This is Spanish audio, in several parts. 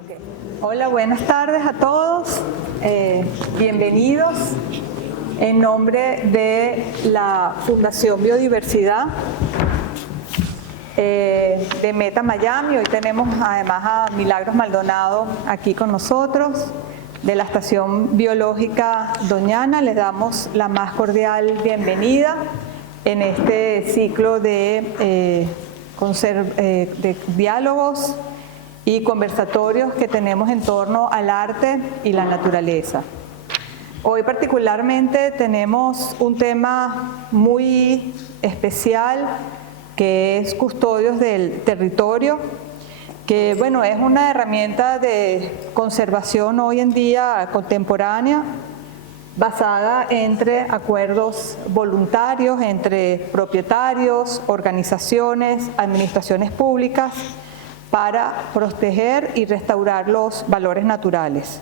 Okay. Hola, buenas tardes a todos. Bienvenidos. En nombre de la Fundación Biodiversidad de Meta Miami, hoy tenemos además a Milagros Maldonado aquí con nosotros, de la Estación Biológica Doñana. Les damos la más cordial bienvenida en este ciclo de diálogos y conversatorios que tenemos en torno al arte y la naturaleza. Hoy particularmente tenemos un tema muy especial que es Custodios del Territorio, que bueno, es una herramienta de conservación hoy en día contemporánea basada entre acuerdos voluntarios entre propietarios, organizaciones, administraciones públicas para proteger y restaurar los valores naturales.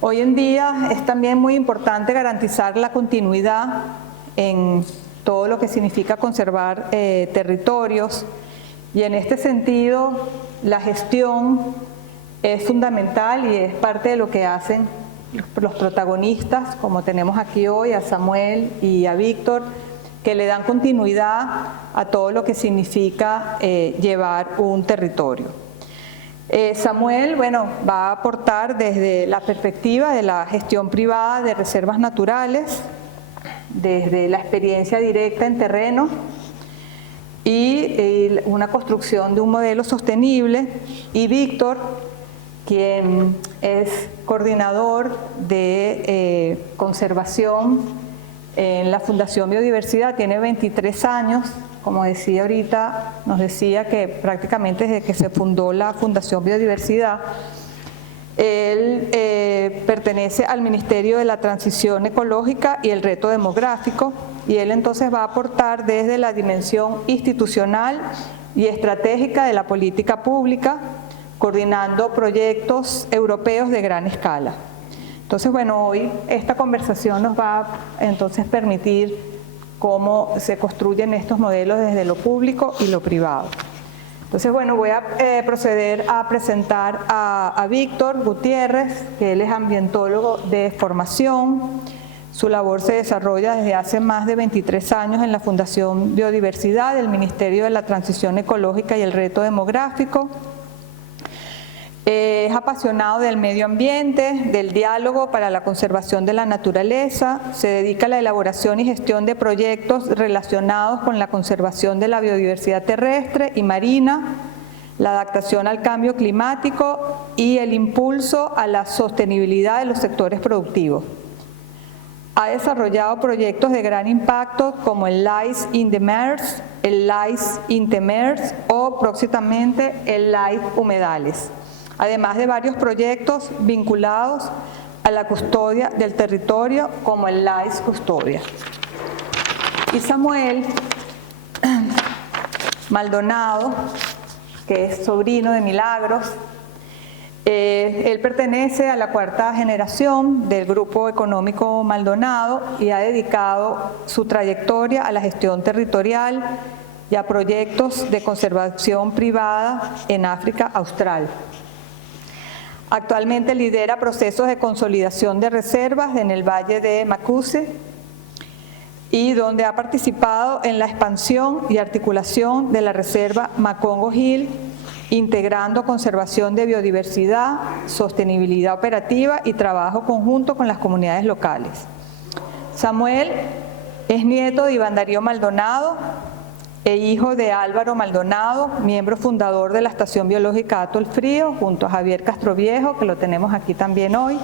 Hoy en día es también muy importante garantizar la continuidad en todo lo que significa conservar territorios, y en este sentido la gestión es fundamental y es parte de lo que hacen los protagonistas, como tenemos aquí hoy a Samuel y a Víctor, que le dan continuidad a todo lo que significa llevar un territorio. Samuel, bueno, va a aportar desde la perspectiva de la gestión privada de reservas naturales, desde la experiencia directa en terreno y una construcción de un modelo sostenible, y Víctor, quien es coordinador de conservación en la Fundación Biodiversidad, tiene 23 años, como decía ahorita, nos decía que prácticamente desde que se fundó la Fundación Biodiversidad. Él pertenece al Ministerio de la Transición Ecológica y el Reto Demográfico, y él entonces va a aportar desde la dimensión institucional y estratégica de la política pública, coordinando proyectos europeos de gran escala. Entonces, bueno, hoy esta conversación nos va a entonces permitir cómo se construyen estos modelos desde lo público y lo privado. Entonces, bueno, voy a proceder a presentar a Víctor Gutiérrez, que él es ambientólogo de formación. Su labor se desarrolla desde hace más de 23 años en la Fundación Biodiversidad del Ministerio de la Transición Ecológica y el Reto Demográfico. Es apasionado del medio ambiente, del diálogo para la conservación de la naturaleza, se dedica a la elaboración y gestión de proyectos relacionados con la conservación de la biodiversidad terrestre y marina, la adaptación al cambio climático y el impulso a la sostenibilidad de los sectores productivos. Ha desarrollado proyectos de gran impacto como el LIFE in the Meres, el LIFE in the Meres o próximamente el LIFE Humedales, además de varios proyectos vinculados a la custodia del territorio como el LIFE Custodia. Y Samuel Maldonado, que es sobrino de Milagros, él pertenece a la cuarta generación del Grupo Económico Maldonado y ha dedicado su trayectoria a la gestión territorial y a proyectos de conservación privada en África Austral. Actualmente lidera procesos de consolidación de reservas en el Valle de Macuse, y donde ha participado en la expansión y articulación de la reserva Macongo Hill, integrando conservación de biodiversidad, sostenibilidad operativa y trabajo conjunto con las comunidades locales. Samuel es nieto de Iván Darío Maldonado e hijo de Álvaro Maldonado, miembro fundador de la Estación Biológica Atol Frío, junto a Javier Castroviejo, que lo tenemos aquí también hoy,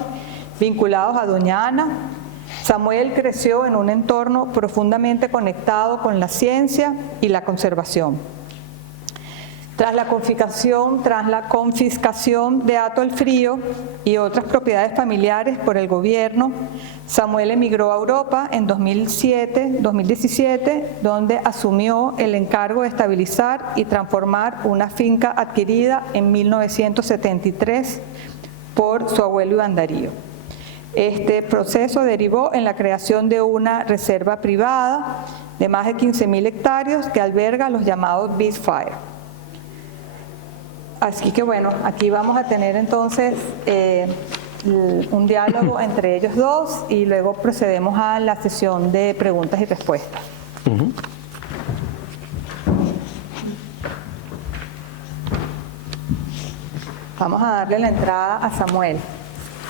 vinculados a Doñana. Samuel creció en un entorno profundamente conectado con la ciencia y la conservación. Tras la confiscación de Atol Frío y otras propiedades familiares por el gobierno, Samuel emigró a Europa en 2017, donde asumió el encargo de estabilizar y transformar una finca adquirida en 1973 por su abuelo Iván Darío. Este proceso derivó en la creación de una reserva privada de más de 15.000 hectáreas que alberga los llamados Beach Fire. Así que bueno, aquí vamos a tener entonces un diálogo entre ellos dos y luego procedemos a la sesión de preguntas y respuestas. Vamos a darle la entrada a Samuel.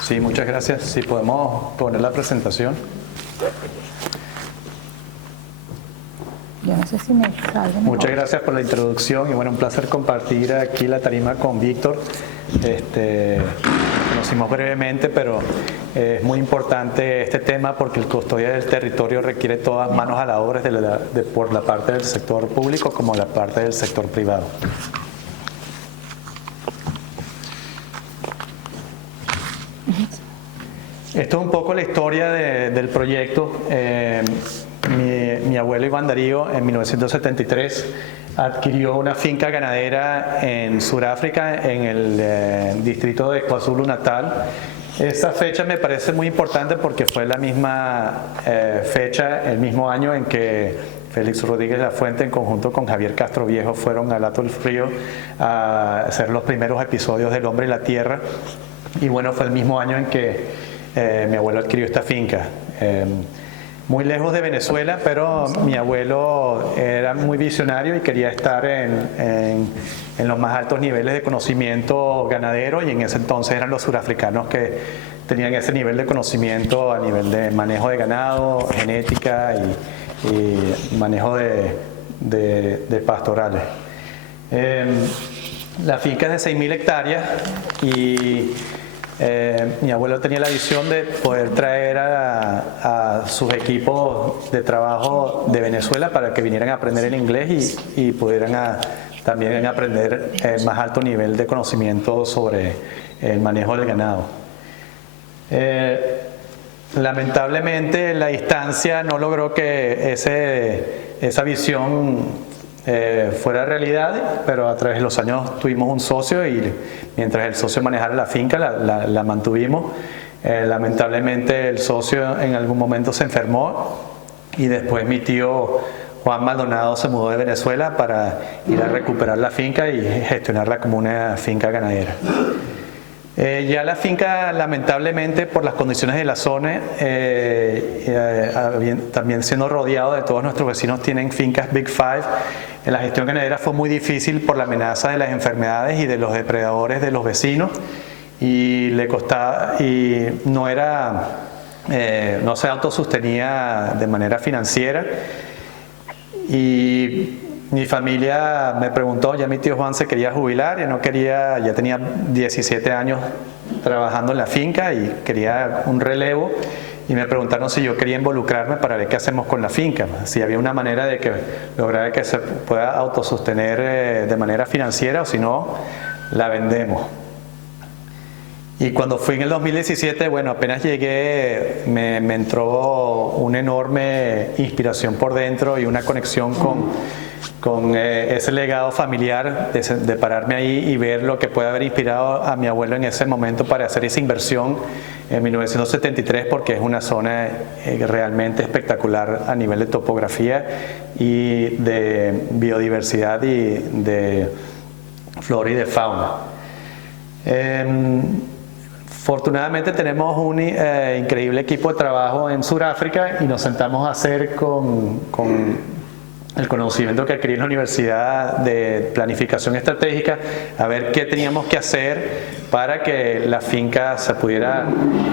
Sí, muchas gracias. Si podemos poner la presentación. Yo no sé si me sale mejor. Muchas gracias por la introducción y bueno, un placer compartir aquí la tarima con Víctor. Conocimos brevemente, pero es muy importante este tema porque el custodia del territorio requiere todas manos a la obra por la parte del sector público como la parte del sector privado. Esto es un poco la historia del proyecto. Mi abuelo Iván Darío en 1973 adquirió una finca ganadera en Sudáfrica, en el distrito de KwaZulu-Natal. Esa fecha me parece muy importante porque fue la misma fecha, el mismo año en que Félix Rodríguez Lafuente en conjunto con Javier Castro Viejo fueron al Hato del Frío a hacer los primeros episodios del Hombre y la Tierra. Y bueno, fue el mismo año en que mi abuelo adquirió esta finca. Muy lejos de Venezuela, pero mi abuelo era muy visionario y quería estar en los más altos niveles de conocimiento ganadero, y en ese entonces eran los surafricanos que tenían ese nivel de conocimiento a nivel de manejo de ganado, genética y manejo de pastorales. La finca es de 6.000 hectáreas y mi abuelo tenía la visión de poder traer a sus equipos de trabajo de Venezuela para que vinieran a aprender el inglés y pudieran también aprender el más alto nivel de conocimiento sobre el manejo del ganado. Lamentablemente la distancia no logró que esa visión fuera realidad, pero a través de los años tuvimos un socio y mientras el socio manejara la finca la mantuvimos. Lamentablemente el socio en algún momento se enfermó y después mi tío Juan Maldonado se mudó de Venezuela para ir a recuperar la finca y gestionarla como una finca ganadera. Ya la finca, lamentablemente, por las condiciones de la zona, también siendo rodeado de todos nuestros vecinos, tienen fincas Big Five. La gestión ganadera fue muy difícil por la amenaza de las enfermedades y de los depredadores de los vecinos, y le costaba, y no se autosostenía de manera financiera. Y mi familia me preguntó, ya mi tío Juan se quería jubilar, ya tenía 17 años trabajando en la finca y quería un relevo, y me preguntaron si yo quería involucrarme para ver qué hacemos con la finca, si había una manera de que lograr que se pueda autosostener de manera financiera, o si no, la vendemos. Y cuando fui en el 2017, bueno, apenas llegué, me entró una enorme inspiración por dentro y una conexión con ese legado familiar de pararme ahí y ver lo que puede haber inspirado a mi abuelo en ese momento para hacer esa inversión en 1973, porque es una zona realmente espectacular a nivel de topografía y de biodiversidad y de flora y de fauna. Afortunadamente tenemos un increíble equipo de trabajo en Sudáfrica y nos sentamos a hacer con el conocimiento que adquirí en la Universidad de Planificación Estratégica, a ver qué teníamos que hacer para que la finca se pudiera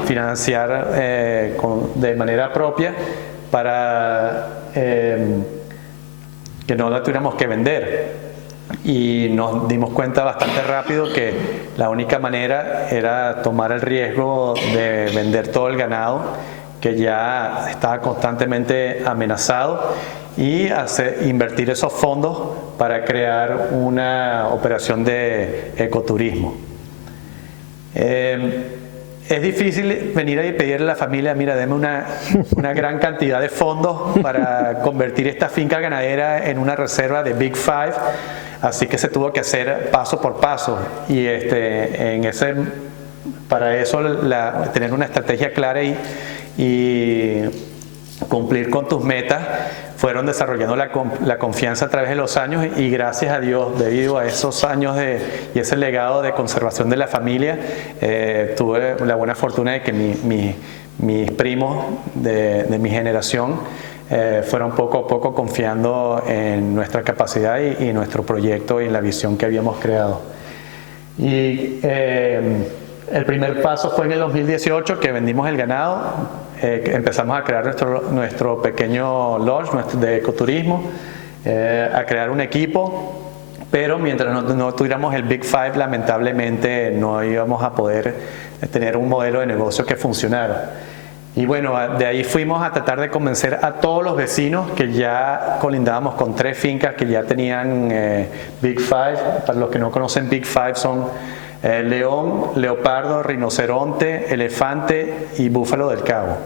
financiar de manera propia, para que no la tuviéramos que vender. Y nos dimos cuenta bastante rápido que la única manera era tomar el riesgo de vender todo el ganado, que ya estaba constantemente amenazado, y invertir esos fondos para crear una operación de ecoturismo. Es difícil venir y pedirle a la familia, mira, deme una gran cantidad de fondos para convertir esta finca ganadera en una reserva de Big Five, así que se tuvo que hacer paso por paso, y para eso tener una estrategia clara y cumplir con tus metas fueron desarrollando la confianza a través de los años, y gracias a Dios, debido a esos años y ese legado de conservación de la familia, tuve la buena fortuna de que mis primos de mi generación fueron poco a poco confiando en nuestra capacidad y nuestro proyecto y en la visión que habíamos creado. Y el primer paso fue en el 2018, que vendimos el ganado, que empezamos a crear nuestro pequeño lodge de ecoturismo, a crear un equipo, pero mientras no tuviéramos el Big Five, lamentablemente no íbamos a poder tener un modelo de negocio que funcionara. Y bueno, de ahí fuimos a tratar de convencer a todos los vecinos, que ya colindábamos con 3 fincas que ya tenían Big Five. Para los que no conocen, Big Five son león, leopardo, rinoceronte, elefante y búfalo del Cabo.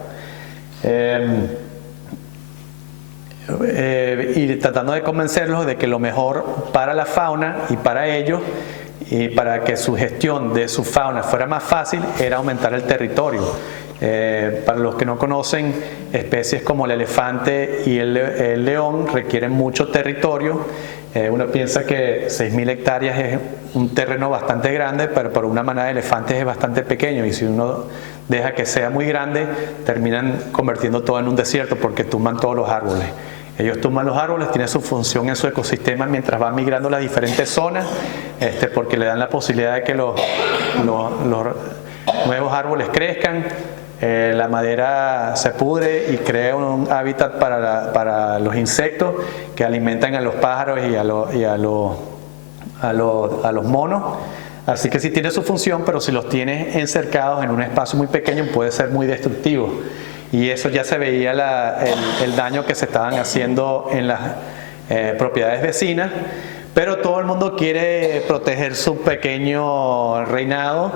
Y tratando de convencerlos de que lo mejor para la fauna y para ellos, y para que su gestión de su fauna fuera más fácil, era aumentar el territorio. Para los que no conocen, especies como el elefante y el león requieren mucho territorio. Uno piensa que 6.000 hectáreas es un terreno bastante grande, pero para una manada de elefantes es bastante pequeño, y si uno deja que sea muy grande, terminan convirtiendo todo en un desierto porque tumban todos los árboles. Ellos tumban los árboles, tienen su función en su ecosistema mientras van migrando las diferentes zonas, porque le dan la posibilidad de que los nuevos árboles crezcan. La madera se pudre y crea un hábitat para los insectos que alimentan a los pájaros y a los monos. Así que sí tiene su función, pero si los tienes encercados en un espacio muy pequeño puede ser muy destructivo. Y eso ya se veía el daño que se estaban haciendo en las propiedades vecinas. Pero todo el mundo quiere proteger su pequeño reinado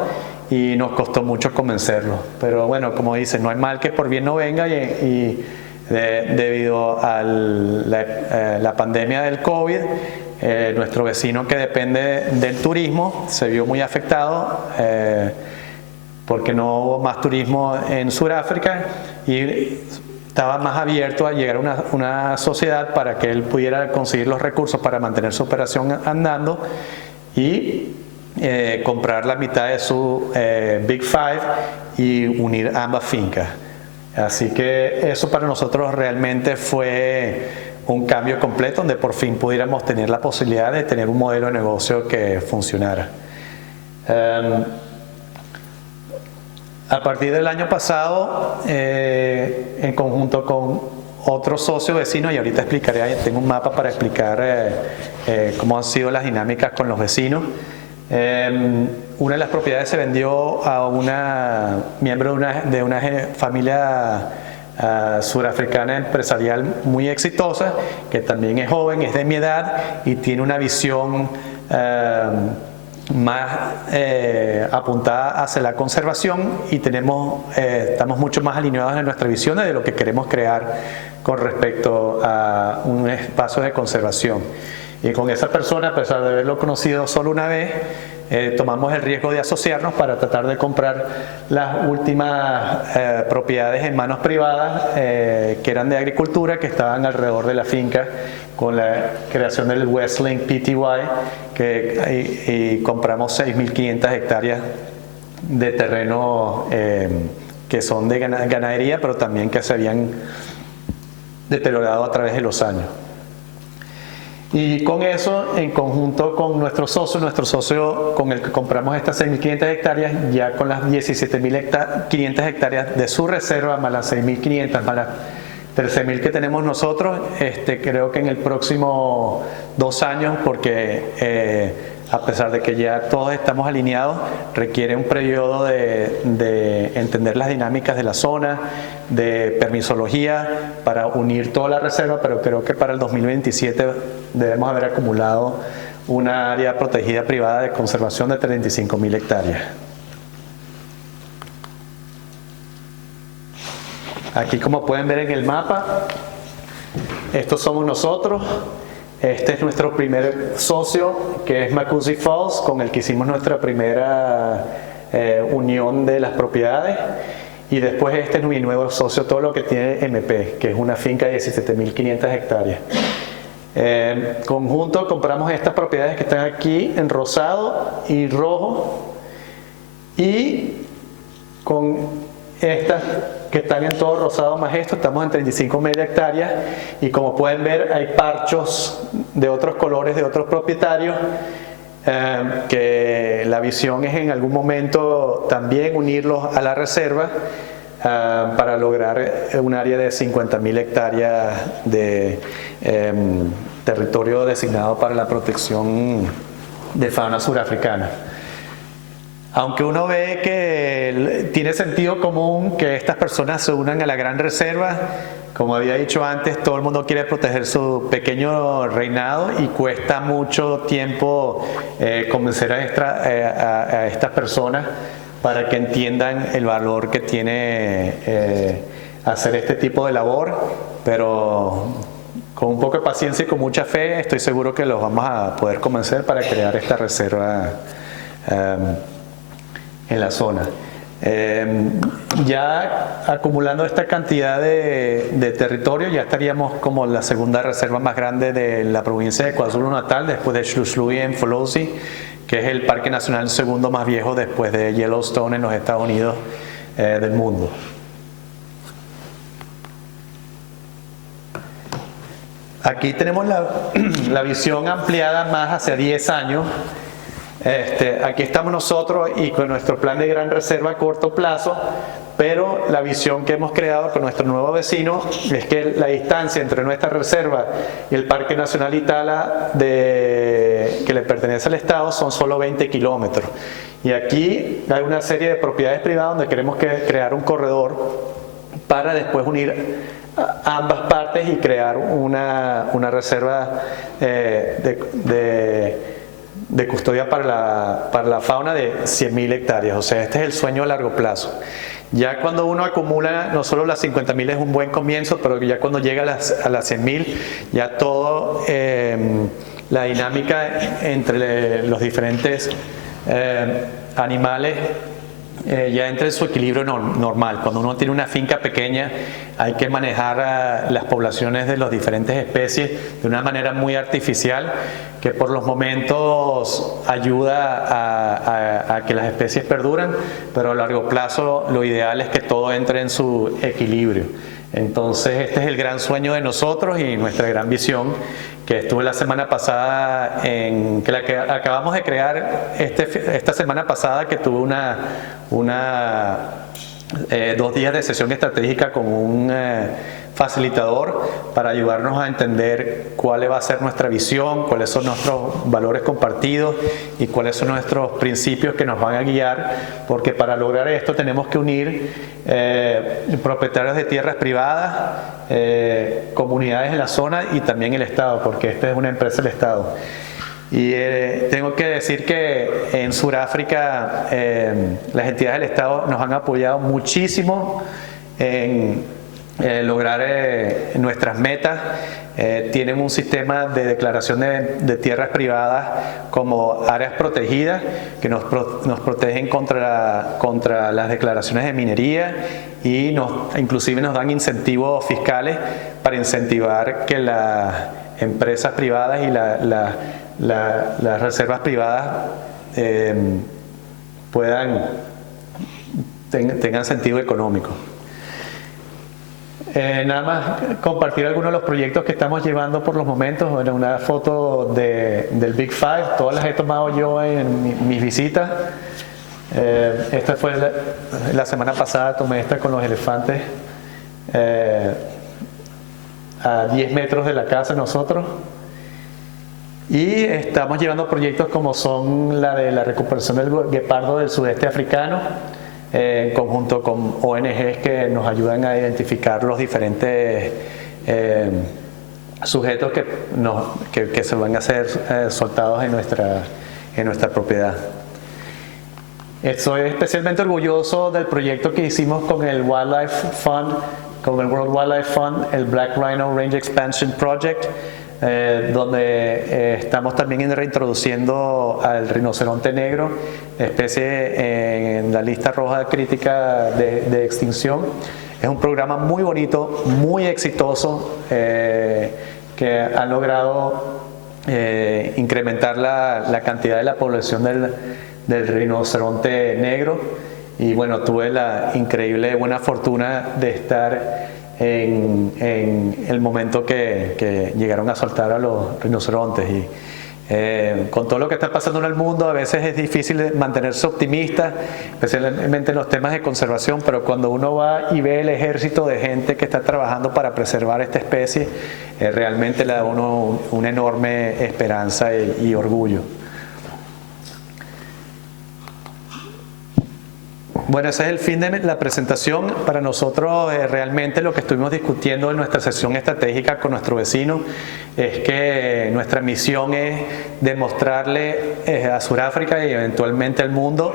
y nos costó mucho convencerlo. Pero bueno, como dice, no hay mal que por bien no venga, debido a la pandemia del COVID, nuestro vecino que depende del turismo se vio muy afectado porque no hubo más turismo en Sudáfrica y estaba más abierto a llegar a una sociedad para que él pudiera conseguir los recursos para mantener su operación andando y comprar la mitad de su Big Five y unir ambas fincas. Así que eso para nosotros realmente fue un cambio completo, donde por fin pudiéramos tener la posibilidad de tener un modelo de negocio que funcionara. A partir del año pasado, en conjunto con otros socios vecinos, y ahorita explicaré, tengo un mapa para explicar cómo han sido las dinámicas con los vecinos. Una de las propiedades se vendió a una miembro de una familia surafricana empresarial muy exitosa, que también es joven, es de mi edad y tiene una visión más apuntada hacia la conservación, y estamos mucho más alineados en nuestra visión de lo que queremos crear con respecto a un espacio de conservación. Y con esa persona, a pesar de haberlo conocido solo una vez, tomamos el riesgo de asociarnos para tratar de comprar las últimas propiedades en manos privadas que eran de agricultura, que estaban alrededor de la finca, con la creación del Westlink Pty, y compramos 6.500 hectáreas de terreno que son de ganadería, pero también que se habían deteriorado a través de los años. Y con eso, en conjunto con nuestro socio con el que compramos estas 6.500 hectáreas, ya con las 17.500 hectáreas de su reserva, más las 6.500, más las 13.000 que tenemos nosotros, creo que en el próximo 2 años, porque a pesar de que ya todos estamos alineados, requiere un periodo de entender las dinámicas de la zona, de permisología, para unir toda la reserva, pero creo que para el 2027 debemos haber acumulado una área protegida privada de conservación de 35.000 hectáreas. Aquí, como pueden ver en el mapa, estos somos nosotros. Este es nuestro primer socio, que es Makuzi Falls, con el que hicimos nuestra primera unión de las propiedades. y después este es mi nuevo socio, todo lo que tiene MP, que es una finca de 17.500 hectáreas. Conjunto compramos estas propiedades que están aquí en rosado y rojo, y con estas que están en todo rosado más esto, estamos en 35.000 hectáreas, y como pueden ver hay parchos de otros colores de otros propietarios, que la visión es en algún momento también unirlos a la reserva para lograr un área de 50.000 hectáreas de territorio designado para la protección de fauna surafricana. Aunque uno ve que tiene sentido común que estas personas se unan a la gran reserva, como había dicho antes, todo el mundo quiere proteger su pequeño reinado y cuesta mucho tiempo convencer a estas personas para que entiendan el valor que tiene hacer este tipo de labor, pero con un poco de paciencia y con mucha fe estoy seguro que los vamos a poder convencer para crear esta reserva en la zona. Ya acumulando esta cantidad de territorio, ya estaríamos como la segunda reserva más grande de la provincia de KwaZulu-Natal, después de Xhluxluwi en Mfolozi, que es el parque nacional segundo más viejo después de Yellowstone en los Estados Unidos del mundo. Aquí tenemos la visión ampliada más hacia 10 años. Aquí estamos nosotros y con nuestro plan de gran reserva a corto plazo, pero la visión que hemos creado con nuestro nuevo vecino es que la distancia entre nuestra reserva y el Parque Nacional Itala que le pertenece al Estado son solo 20 kilómetros. Y aquí hay una serie de propiedades privadas donde queremos crear un corredor para después unir ambas partes y crear una reserva de custodia para la fauna de 100.000 hectáreas. O sea, este es el sueño a largo plazo. Ya cuando uno acumula, no solo las 50.000 es un buen comienzo, pero ya cuando llega a las 100.000, ya todo la dinámica entre los diferentes animales ya entra en su equilibrio normal. Cuando uno tiene una finca pequeña hay que manejar las poblaciones de las diferentes especies de una manera muy artificial, que por los momentos ayuda a que las especies perduren, pero a largo plazo lo ideal es que todo entre en su equilibrio. Entonces este es el gran sueño de nosotros y nuestra gran visión, que estuve la semana pasada, que acabamos de crear esta semana pasada, que tuve 2 días de sesión estratégica con un facilitador para ayudarnos a entender cuál va a ser nuestra visión, cuáles son nuestros valores compartidos y cuáles son nuestros principios que nos van a guiar, porque para lograr esto tenemos que unir propietarios de tierras privadas, comunidades en la zona y también el Estado, porque esta es una empresa del Estado. Y tengo que decir que en Sudáfrica las entidades del Estado nos han apoyado muchísimo en lograr nuestras metas. Tienen un sistema de declaración de tierras privadas como áreas protegidas que nos protegen contra las declaraciones de minería, y inclusive nos dan incentivos fiscales para incentivar que las empresas privadas y las reservas privadas tengan sentido económico. Nada más compartir algunos de los proyectos que estamos llevando por los momentos. Bueno, una foto del Big Five, todas las he tomado yo en mis visitas. Esta fue la semana pasada, tomé esta con los elefantes a 10 metros de la casa de nosotros. Y estamos llevando proyectos como son la de la recuperación del guepardo del sudeste africano, en conjunto con ONGs que nos ayudan a identificar los diferentes sujetos que se van a ser soltados en nuestra propiedad. Estoy especialmente orgulloso del proyecto que hicimos con el Wildlife Fund, con el World Wildlife Fund, el Black Rhino Range Expansion Project. donde estamos también reintroduciendo al rinoceronte negro, especie en la lista roja crítica de extinción. Es un programa muy bonito, muy exitoso, que ha logrado incrementar la cantidad de la población del rinoceronte negro. Y bueno, tuve la increíble buena fortuna de estar en el momento que llegaron a soltar a los rinocerontes. Y con todo lo que está pasando en el mundo, a veces es difícil mantenerse optimista, especialmente en los temas de conservación, pero cuando uno va y ve el ejército de gente que está trabajando para preservar esta especie, realmente le da a uno una enorme esperanza y orgullo. Bueno, ese es el fin de la presentación. Para nosotros realmente lo que estuvimos discutiendo en nuestra sesión estratégica con nuestro vecino es que nuestra misión es demostrarle a Sudáfrica y eventualmente al mundo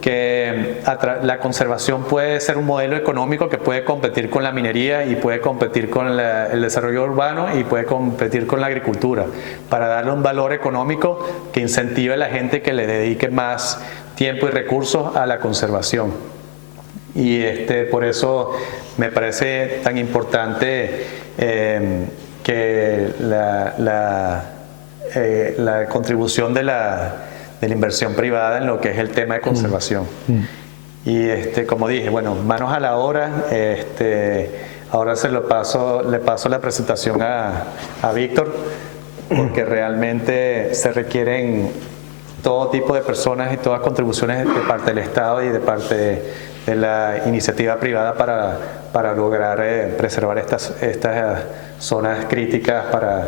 que la conservación puede ser un modelo económico que puede competir con la minería y puede competir con el desarrollo urbano y puede competir con la agricultura, para darle un valor económico que incentive a la gente que le dedique más tiempo y recursos a la conservación. Y por eso me parece tan importante que la contribución de la inversión privada en lo que es el tema de conservación. Y como dije, bueno, manos a la obra. Ahora le paso la presentación a Víctor, porque realmente se requieren todo tipo de personas y todas contribuciones de parte del Estado y de parte de la iniciativa privada para lograr preservar estas zonas críticas para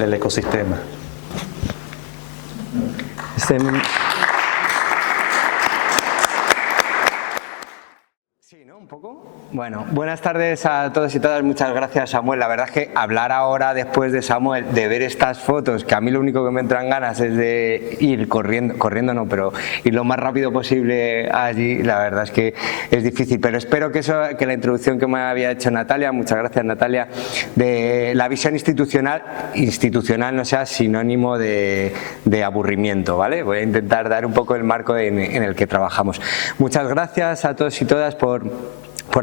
el ecosistema. Sí, ¿no? Un poco. Bueno, buenas tardes a todos y todas. Muchas gracias, Samuel. La verdad es que hablar ahora, después de Samuel, de ver estas fotos, que a mí lo único que me entran ganas es de ir corriendo no, pero ir lo más rápido posible allí. La verdad es que es difícil, pero espero que la introducción que me había hecho Natalia, muchas gracias Natalia, de la visión institucional no sea sinónimo de aburrimiento, ¿vale? Voy a intentar dar un poco el marco en el que trabajamos. Muchas gracias a todos y todas por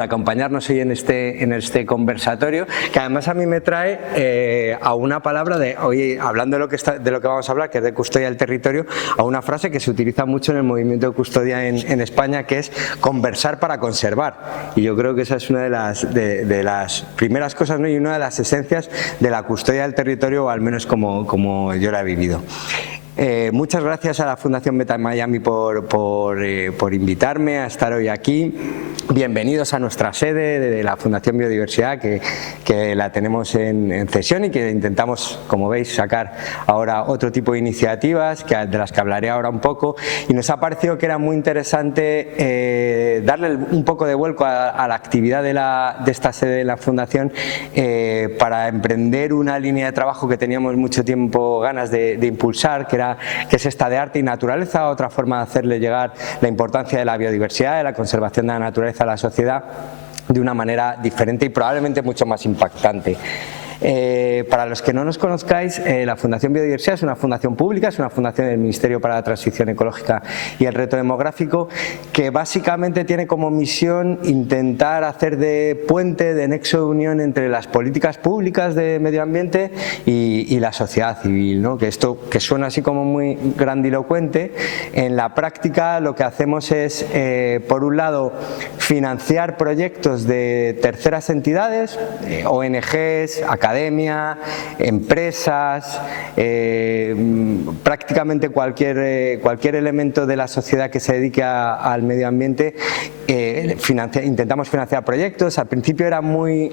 acompañarnos hoy en este conversatorio, que además a mí me trae a una palabra hoy hablando de lo que vamos a hablar, que es de custodia del territorio, a una frase que se utiliza mucho en el movimiento de custodia en España, que es conversar para conservar. Y yo creo que esa es una de las primeras cosas, ¿no? Y una de las esencias de la custodia del territorio, o al menos como yo la he vivido. Muchas gracias a la Fundación Meta Miami por invitarme a estar hoy aquí. Bienvenidos a nuestra sede de la Fundación Biodiversidad, que la tenemos en cesión y que intentamos, como veis, sacar ahora otro tipo de iniciativas de las que hablaré ahora un poco. Y nos ha parecido que era muy interesante darle un poco de vuelco a la actividad de esta sede de la Fundación para emprender una línea de trabajo que teníamos mucho tiempo ganas de impulsar, que es esta de arte y naturaleza, otra forma de hacerle llegar la importancia de la biodiversidad, de la conservación de la naturaleza a la sociedad de una manera diferente y probablemente mucho más impactante. Para los que no nos conozcáis, la Fundación Biodiversidad es una fundación pública, es una fundación del Ministerio para la Transición Ecológica y el Reto Demográfico, que básicamente tiene como misión intentar hacer de puente, de nexo de unión entre las políticas públicas de medio ambiente y la sociedad civil, ¿no? Que esto, que suena así como muy grandilocuente, en la práctica lo que hacemos es, por un lado, financiar proyectos de terceras entidades, ONGs, academia, empresas, prácticamente cualquier elemento de la sociedad que se dedique al medio ambiente. Intentamos financiar proyectos. Al principio era muy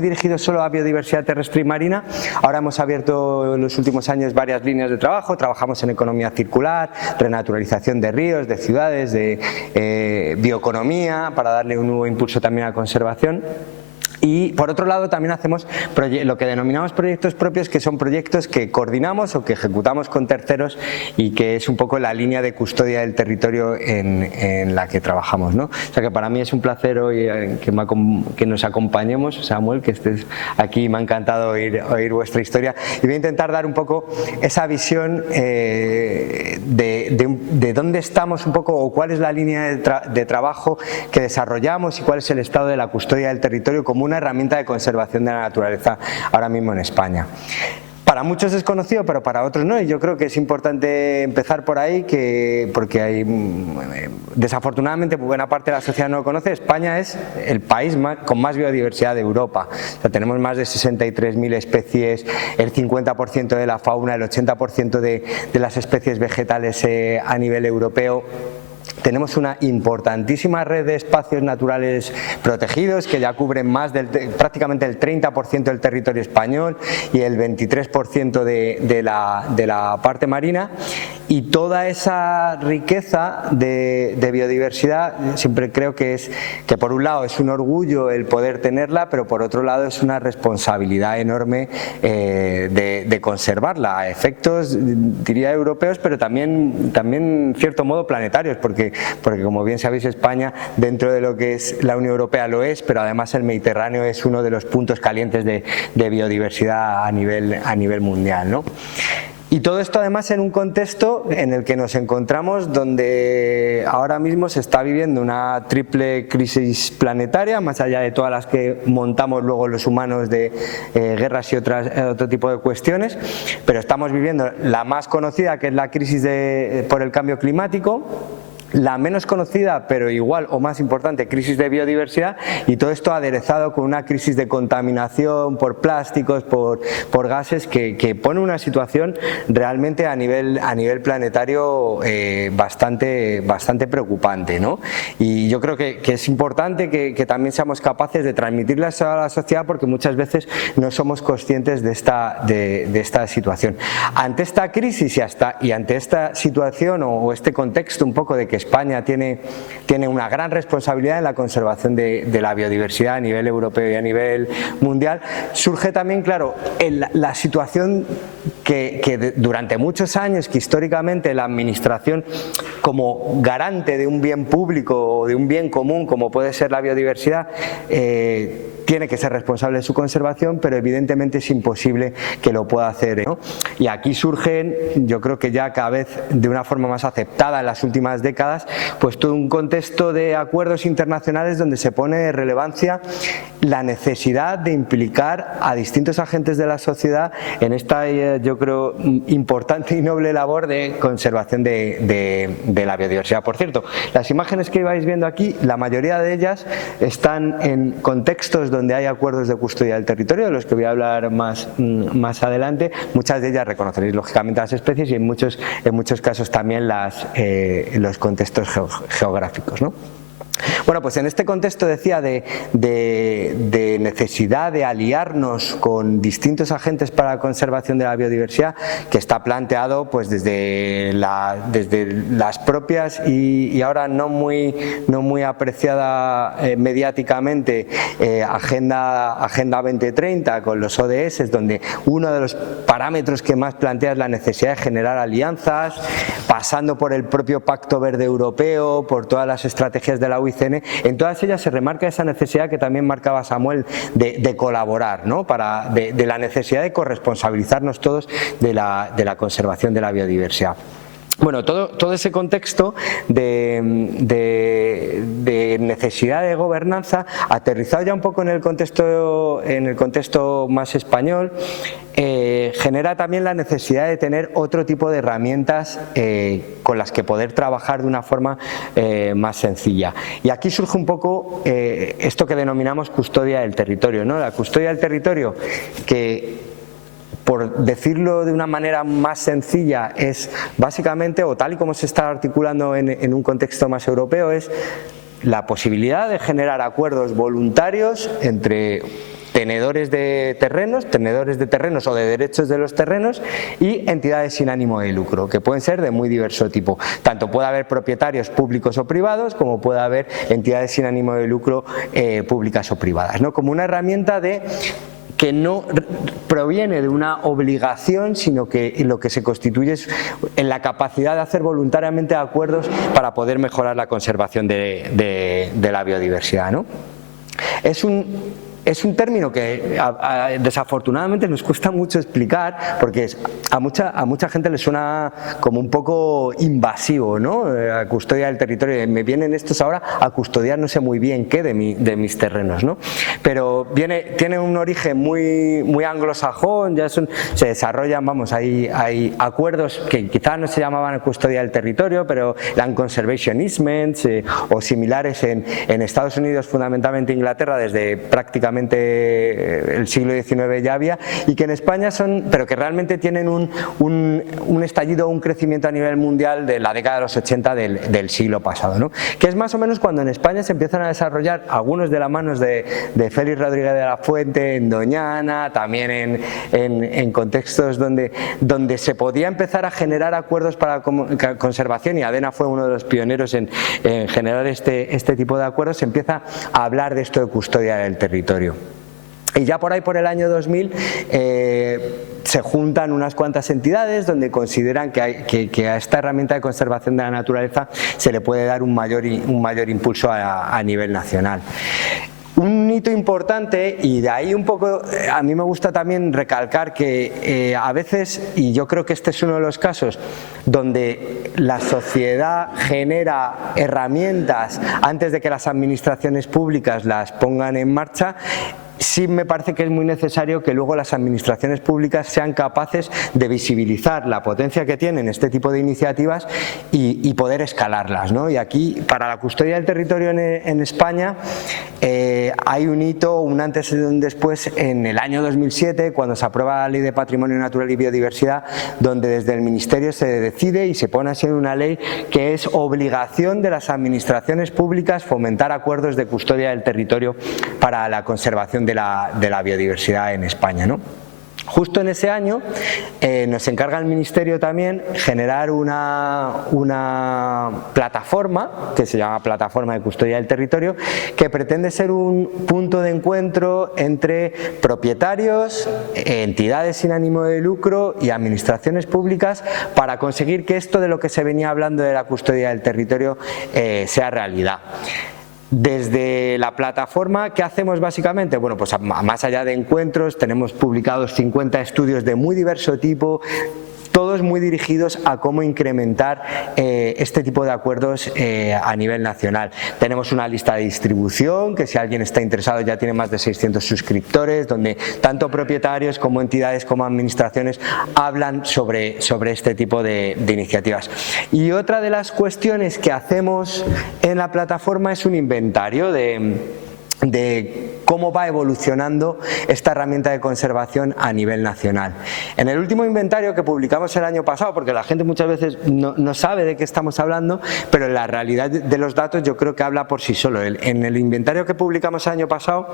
dirigido solo a biodiversidad terrestre y marina. Ahora hemos abierto en los últimos años varias líneas de trabajo. Trabajamos en economía circular, renaturalización de ríos, de ciudades, de bioeconomía, para darle un nuevo impulso también a la conservación. Y por otro lado también hacemos lo que denominamos proyectos propios, que son proyectos que coordinamos o que ejecutamos con terceros y que es un poco la línea de custodia del territorio en la que trabajamos, ¿no? O sea que para mí es un placer hoy que nos acompañemos, Samuel, que estés aquí, me ha encantado oír vuestra historia y voy a intentar dar un poco esa visión de dónde estamos un poco o cuál es la línea de trabajo que desarrollamos y cuál es el estado de la custodia del territorio como una herramienta de conservación de la naturaleza ahora mismo en España. Para muchos es conocido, pero para otros no, y yo creo que es importante empezar por ahí, porque hay, desafortunadamente buena parte de la sociedad no lo conoce. España es el país con más biodiversidad de Europa. O sea, tenemos más de 63.000 especies, el 50% de la fauna, el 80% de las especies vegetales a nivel europeo. Tenemos una importantísima red de espacios naturales protegidos que ya cubren prácticamente el 30% del territorio español y el 23% de la parte marina, y toda esa riqueza de biodiversidad siempre creo que por un lado es un orgullo el poder tenerla, pero por otro lado es una responsabilidad enorme de conservarla a efectos, diría, europeos, pero también en cierto modo planetarios, porque como bien sabéis, España dentro de lo que es la Unión Europea lo es, pero además el Mediterráneo es uno de los puntos calientes de biodiversidad a nivel mundial, ¿no? Y todo esto además en un contexto en el que nos encontramos donde ahora mismo se está viviendo una triple crisis planetaria, más allá de todas las que montamos luego los humanos de guerras y otro tipo de cuestiones, pero estamos viviendo la más conocida, que es la crisis por el cambio climático, la menos conocida, pero igual o más importante, crisis de biodiversidad, y todo esto aderezado con una crisis de contaminación por plásticos, por gases, que pone una situación realmente a nivel planetario bastante preocupante, ¿no? Y yo creo que es importante que también seamos capaces de transmitirlas a la sociedad, porque muchas veces no somos conscientes de esta situación. Ante esta crisis y ante esta situación o este contexto un poco de que España tiene una gran responsabilidad en la conservación de la biodiversidad a nivel europeo y a nivel mundial, surge también, claro, la situación que durante muchos años, que históricamente la administración, como garante de un bien público o de un bien común como puede ser la biodiversidad, tiene que ser responsable de su conservación, pero evidentemente es imposible que lo pueda hacer, ¿no? Y aquí surgen, yo creo que ya cada vez de una forma más aceptada en las últimas décadas, pues todo un contexto de acuerdos internacionales donde se pone en relevancia la necesidad de implicar a distintos agentes de la sociedad en esta, yo creo, importante y noble labor de conservación de la biodiversidad. Por cierto, las imágenes que vais viendo aquí, la mayoría de ellas están en contextos donde hay acuerdos de custodia del territorio, de los que voy a hablar más adelante. Muchas de ellas reconoceréis lógicamente las especies y en muchos casos también los contextos geográficos, ¿no? Bueno, pues en este contexto, decía, de necesidad de aliarnos con distintos agentes para la conservación de la biodiversidad, que está planteado pues desde las propias y ahora no muy apreciada mediáticamente Agenda 2030 con los ODS, donde uno de los parámetros que más plantea es la necesidad de generar alianzas, pasando por el propio Pacto Verde Europeo, por todas las estrategias de la UICN. En todas ellas se remarca esa necesidad que también marcaba Samuel de colaborar, ¿no? De la necesidad de corresponsabilizarnos todos de la conservación de la biodiversidad. Bueno, todo ese contexto de necesidad de gobernanza, aterrizado ya un poco en el contexto más español, genera también la necesidad de tener otro tipo de herramientas con las que poder trabajar de una forma más sencilla. Y aquí surge un poco esto que denominamos custodia del territorio, ¿no? La custodia del territorio, que por decirlo de una manera más sencilla, es básicamente, o tal y como se está articulando en un contexto más europeo, es la posibilidad de generar acuerdos voluntarios entre tenedores de terrenos o de derechos de los terrenos y entidades sin ánimo de lucro, que pueden ser de muy diverso tipo. Tanto puede haber propietarios públicos o privados como puede haber entidades sin ánimo de lucro públicas o privadas, ¿no? Como una herramienta que no proviene de una obligación, sino que lo que se constituye es en la capacidad de hacer voluntariamente acuerdos para poder mejorar la conservación de la biodiversidad, ¿no? Es un término que desafortunadamente nos cuesta mucho explicar porque a mucha gente le suena como un poco invasivo, ¿no? A custodia del territorio. Me vienen estos ahora a custodiar no sé muy bien qué de mis terrenos, ¿no? Pero tiene un origen muy anglosajón, ya se desarrollan, vamos, hay acuerdos que quizás no se llamaban custodia del territorio, pero land conservation easements o similares en Estados Unidos, fundamentalmente Inglaterra, desde prácticamente el siglo XIX ya había, y que en España pero que realmente tienen un estallido, un crecimiento a nivel mundial de la década de los 80 del siglo pasado, ¿no? Que es más o menos cuando en España se empiezan a desarrollar, algunos de las manos de Félix Rodríguez de la Fuente, en Doñana, también en contextos donde se podía empezar a generar acuerdos para conservación, y ADENA fue uno de los pioneros en generar este tipo de acuerdos. Se empieza a hablar de esto de custodia del territorio. Y ya por ahí, por el año 2000, se juntan unas cuantas entidades donde consideran que a esta herramienta de conservación de la naturaleza se le puede dar un mayor impulso a nivel nacional. Un hito importante, y de ahí un poco a mí me gusta también recalcar que a veces, y yo creo que este es uno de los casos donde la sociedad genera herramientas antes de que las administraciones públicas las pongan en marcha, sí me parece que es muy necesario que luego las administraciones públicas sean capaces de visibilizar la potencia que tienen este tipo de iniciativas y poder escalarlas, ¿no? Y aquí, para la custodia del territorio en España, hay un hito, un antes y un después, en el año 2007, cuando se aprueba la Ley de Patrimonio Natural y Biodiversidad, donde desde el Ministerio se decide y se pone así en una ley que es obligación de las administraciones públicas fomentar acuerdos de custodia del territorio para la conservación de la biodiversidad en España, ¿no? Justo en ese año nos encarga el Ministerio también generar una plataforma que se llama Plataforma de Custodia del Territorio, que pretende ser un punto de encuentro entre propietarios, entidades sin ánimo de lucro y administraciones públicas para conseguir que esto de lo que se venía hablando de la custodia del territorio sea realidad. Desde la plataforma, ¿qué hacemos básicamente? Bueno, pues más allá de encuentros, tenemos publicados 50 estudios de muy diverso tipo, todos muy dirigidos a cómo incrementar este tipo de acuerdos a nivel nacional. Tenemos una lista de distribución que, si alguien está interesado, ya tiene más de 600 suscriptores, donde tanto propietarios como entidades como administraciones hablan sobre este tipo de iniciativas. Y otra de las cuestiones que hacemos en la plataforma es un inventario de cómo va evolucionando esta herramienta de conservación a nivel nacional. En el último inventario que publicamos el año pasado, porque la gente muchas veces no sabe de qué estamos hablando, pero la realidad de los datos yo creo que habla por sí solo. En el inventario que publicamos el año pasado,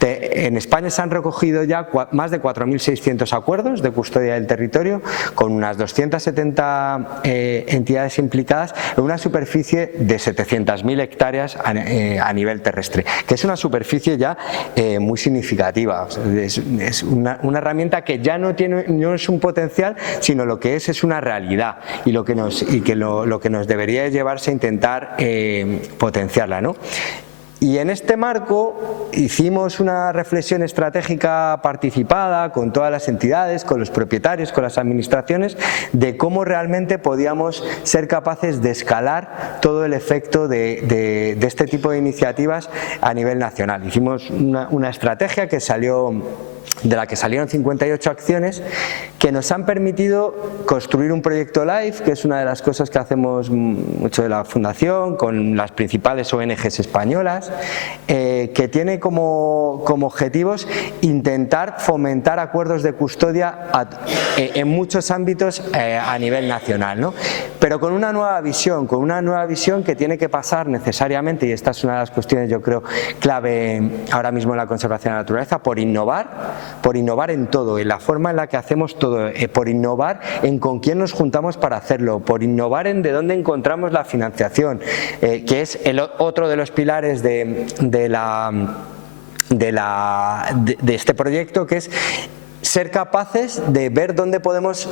en España se han recogido ya más de 4.600 acuerdos de custodia del territorio, con unas 270 entidades implicadas en una superficie de 700.000 hectáreas a nivel terrestre, que es una superficie ya muy significativa. O sea, es una herramienta que ya no es un potencial, sino lo que es una realidad, y lo que nos debería llevarse a intentar potenciarla, ¿no? Y en este marco hicimos una reflexión estratégica participada con todas las entidades, con los propietarios, con las administraciones, de cómo realmente podíamos ser capaces de escalar todo el efecto de este tipo de iniciativas a nivel nacional. Hicimos una estrategia que salió de la que salieron 58 acciones que nos han permitido construir un proyecto LIFE, que es una de las cosas que hacemos mucho de la Fundación, con las principales ONGs españolas, que tiene como objetivos intentar fomentar acuerdos de custodia en muchos ámbitos a nivel nacional, ¿no? Pero con una nueva visión que tiene que pasar necesariamente, y esta es una de las cuestiones yo creo clave ahora mismo en la conservación de la naturaleza, por innovar en todo, en la forma en la que hacemos todo, por innovar en con quién nos juntamos para hacerlo, por innovar en de dónde encontramos la financiación, que es otro de los pilares de este proyecto, que es ser capaces de ver dónde podemos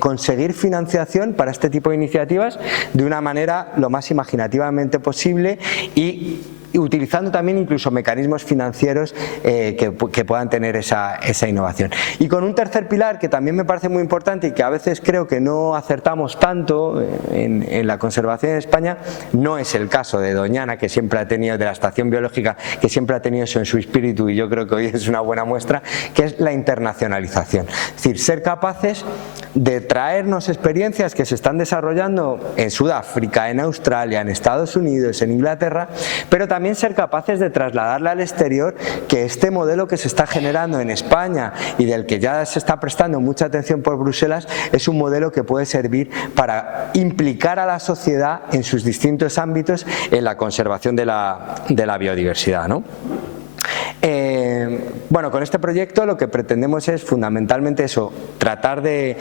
conseguir financiación para este tipo de iniciativas de una manera lo más imaginativamente posible y utilizando también incluso mecanismos financieros que puedan tener esa innovación. Y con un tercer pilar que también me parece muy importante y que a veces creo que no acertamos tanto en la conservación en España, no es el caso de Doñana, que siempre ha tenido, de la estación biológica, que siempre ha tenido eso en su espíritu, y yo creo que hoy es una buena muestra, que es la internacionalización. Es decir, ser capaces de traernos experiencias que se están desarrollando en Sudáfrica, en Australia, en Estados Unidos, en Inglaterra, pero también ser capaces de trasladarle al exterior que este modelo que se está generando en España y del que ya se está prestando mucha atención por Bruselas es un modelo que puede servir para implicar a la sociedad en sus distintos ámbitos en la conservación de la biodiversidad, ¿no? Bueno, con este proyecto lo que pretendemos es fundamentalmente eso, tratar de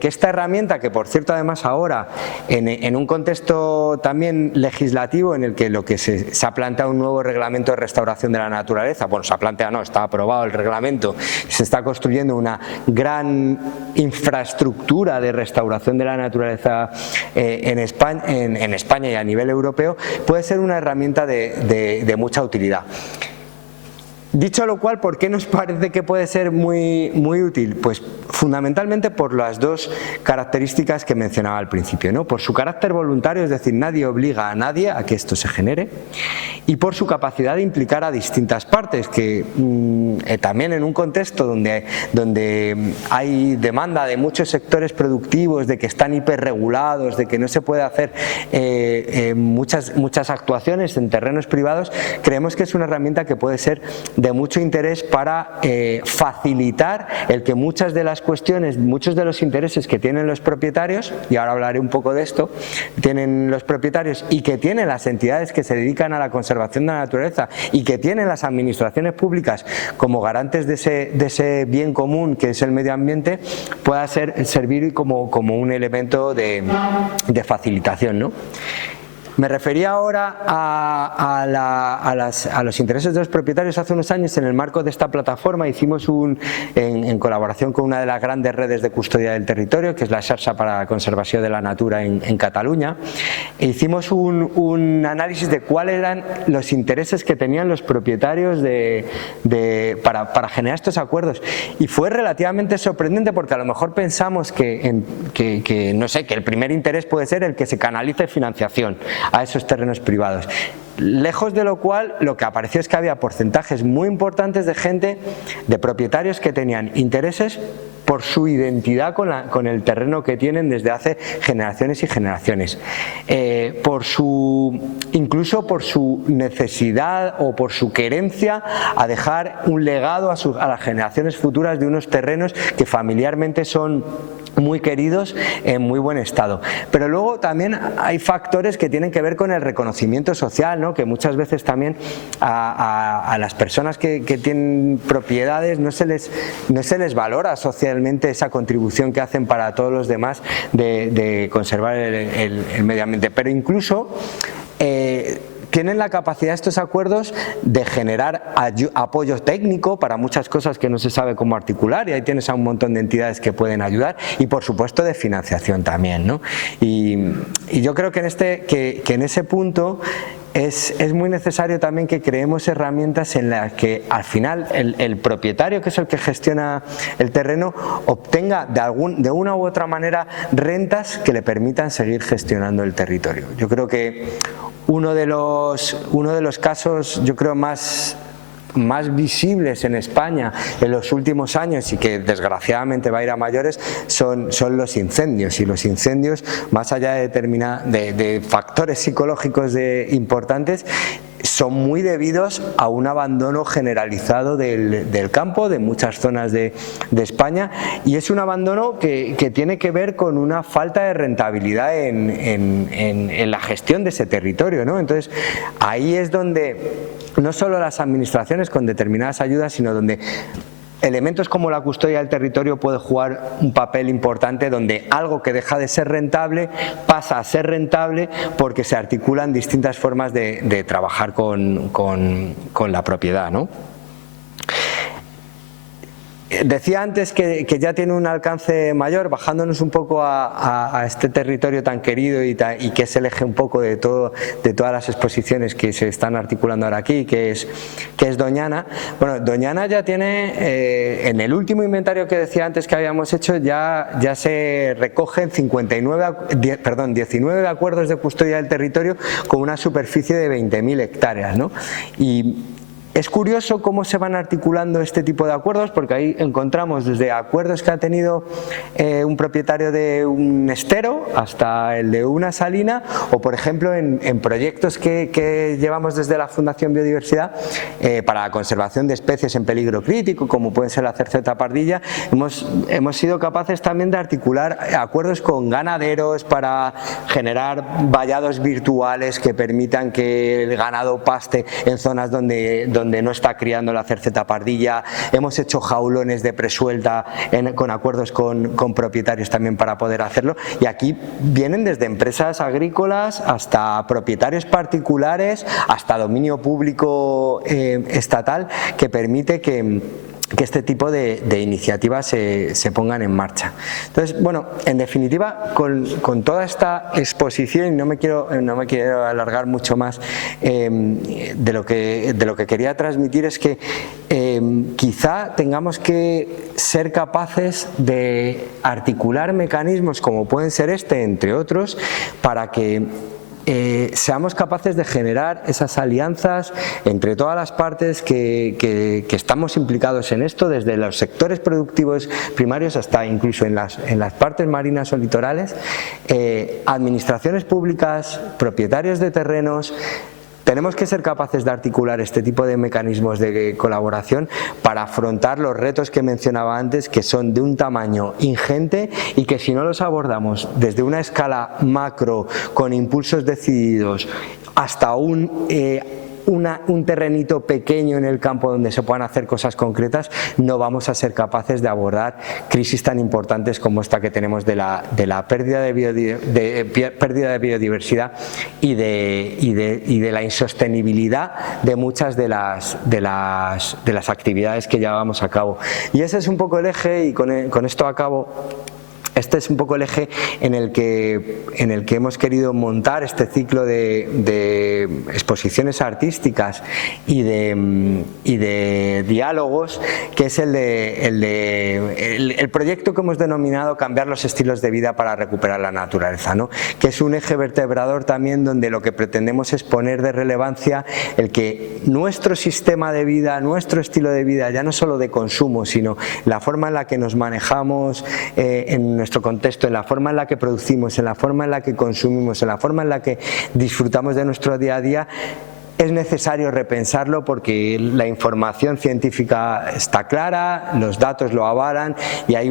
que esta herramienta, que por cierto además ahora en un contexto también legislativo en el que lo que se ha planteado un nuevo reglamento de restauración de la naturaleza, bueno, se ha planteado, no, está aprobado el reglamento, se está construyendo una gran infraestructura de restauración de la naturaleza en España y a nivel europeo, puede ser una herramienta de mucha utilidad. Dicho lo cual, ¿por qué nos parece que puede ser muy útil? Pues fundamentalmente por las dos características que mencionaba al principio, ¿no? Por su carácter voluntario, es decir, nadie obliga a nadie a que esto se genere, y por su capacidad de implicar a distintas partes, que también en un contexto donde hay demanda de muchos sectores productivos, de que están hiperregulados, de que no se puede hacer muchas actuaciones en terrenos privados, creemos que es una herramienta que puede ser de mucho interés para facilitar el que muchas de las cuestiones, muchos de los intereses que tienen los propietarios, y ahora hablaré un poco de esto, tienen los propietarios y que tienen las entidades que se dedican a la conservación de la naturaleza y que tienen las administraciones públicas como garantes de ese bien común que es el medio ambiente, pueda servir como un elemento de facilitación, ¿no? Me refería ahora a los intereses de los propietarios. Hace unos años, en el marco de esta plataforma, hicimos en colaboración con una de las grandes redes de custodia del territorio, que es la Xarxa para la Conservació de la Natura en Cataluña, hicimos un análisis de cuáles eran los intereses que tenían los propietarios para generar estos acuerdos. Y fue relativamente sorprendente, porque a lo mejor pensamos que no sé, que el primer interés puede ser el que se canalice financiación a esos terrenos privados. Lejos de lo cual, lo que apareció es que había porcentajes muy importantes de gente, de propietarios que tenían intereses por su identidad con el terreno que tienen desde hace generaciones y generaciones, incluso por su necesidad o por su querencia a dejar un legado a las generaciones futuras de unos terrenos que familiarmente son muy queridos, en muy buen estado. Pero luego también hay factores que tienen que ver con el reconocimiento social, ¿no? Que muchas veces también a las personas que tienen propiedades no se les valora socialmente esa contribución que hacen para todos los demás de conservar el medio ambiente. Pero incluso tienen la capacidad estos acuerdos de generar apoyo técnico para muchas cosas que no se sabe cómo articular, y ahí tienes a un montón de entidades que pueden ayudar, y por supuesto de financiación también, ¿no? Y yo creo que en ese punto es muy necesario también que creemos herramientas en las que al final el propietario, que es el que gestiona el terreno, obtenga de una u otra manera rentas que le permitan seguir gestionando el territorio. Yo creo que uno de los casos, yo creo, más más visibles en España en los últimos años y que desgraciadamente va a ir a mayores son los incendios. Y los incendios, más allá de factores psicológicos importantes, son muy debidos a un abandono generalizado del campo, de muchas zonas de España, y es un abandono que tiene que ver con una falta de rentabilidad en la gestión de ese territorio, ¿no? Entonces, ahí es donde no solo las administraciones con determinadas ayudas, sino donde elementos como la custodia del territorio puede jugar un papel importante, donde algo que deja de ser rentable pasa a ser rentable porque se articulan distintas formas de trabajar con la propiedad, ¿no? Decía antes que ya tiene un alcance mayor, bajándonos un poco a este territorio tan querido y que es el eje un poco de todas las exposiciones que se están articulando ahora aquí, que es Doñana. Bueno, Doñana ya tiene, en el último inventario que decía antes que habíamos hecho, ya se recogen 19 acuerdos de custodia del territorio con una superficie de 20.000 hectáreas, ¿no? Y es curioso cómo se van articulando este tipo de acuerdos, porque ahí encontramos desde acuerdos que ha tenido un propietario de un estero hasta el de una salina, o por ejemplo en proyectos que llevamos desde la Fundación Biodiversidad para la conservación de especies en peligro crítico, como pueden ser la cerceta pardilla. Hemos sido capaces también de articular acuerdos con ganaderos para generar vallados virtuales que permitan que el ganado paste en zonas donde no está criando la cerceta pardilla. Hemos hecho jaulones de presuelta con acuerdos con propietarios también para poder hacerlo, y aquí vienen desde empresas agrícolas hasta propietarios particulares, hasta dominio público estatal, que permite que este tipo de iniciativas se pongan en marcha. Entonces, bueno, en definitiva, con toda esta exposición, y no me quiero alargar mucho más, de lo que quería transmitir es que quizá tengamos que ser capaces de articular mecanismos como pueden ser entre otros, para que seamos capaces de generar esas alianzas entre todas las partes que estamos implicados en esto, desde los sectores productivos primarios hasta incluso en las partes marinas o litorales, administraciones públicas, propietarios de terrenos. Tenemos que ser capaces de articular este tipo de mecanismos de colaboración para afrontar los retos que mencionaba antes, que son de un tamaño ingente y que si no los abordamos desde una escala macro, con impulsos decididos, hasta un terrenito pequeño en el campo donde se puedan hacer cosas concretas, no vamos a ser capaces de abordar crisis tan importantes como esta que tenemos de la pérdida de biodiversidad y de la insostenibilidad de muchas de las actividades que llevamos a cabo. Y ese es un poco el eje, y con esto acabo. Este es un poco el eje en el que hemos querido montar este ciclo de exposiciones artísticas y de diálogos, que es el proyecto que hemos denominado Cambiar los estilos de vida para recuperar la naturaleza, ¿no? Que es un eje vertebrador también, donde lo que pretendemos es poner de relevancia el que nuestro sistema de vida, nuestro estilo de vida, ya no solo de consumo, sino la forma en la que nos manejamos en nuestro contexto, en la forma en la que producimos, en la forma en la que consumimos, en la forma en la que disfrutamos de nuestro día a día, es necesario repensarlo, porque la información científica está clara, los datos lo avalan y hay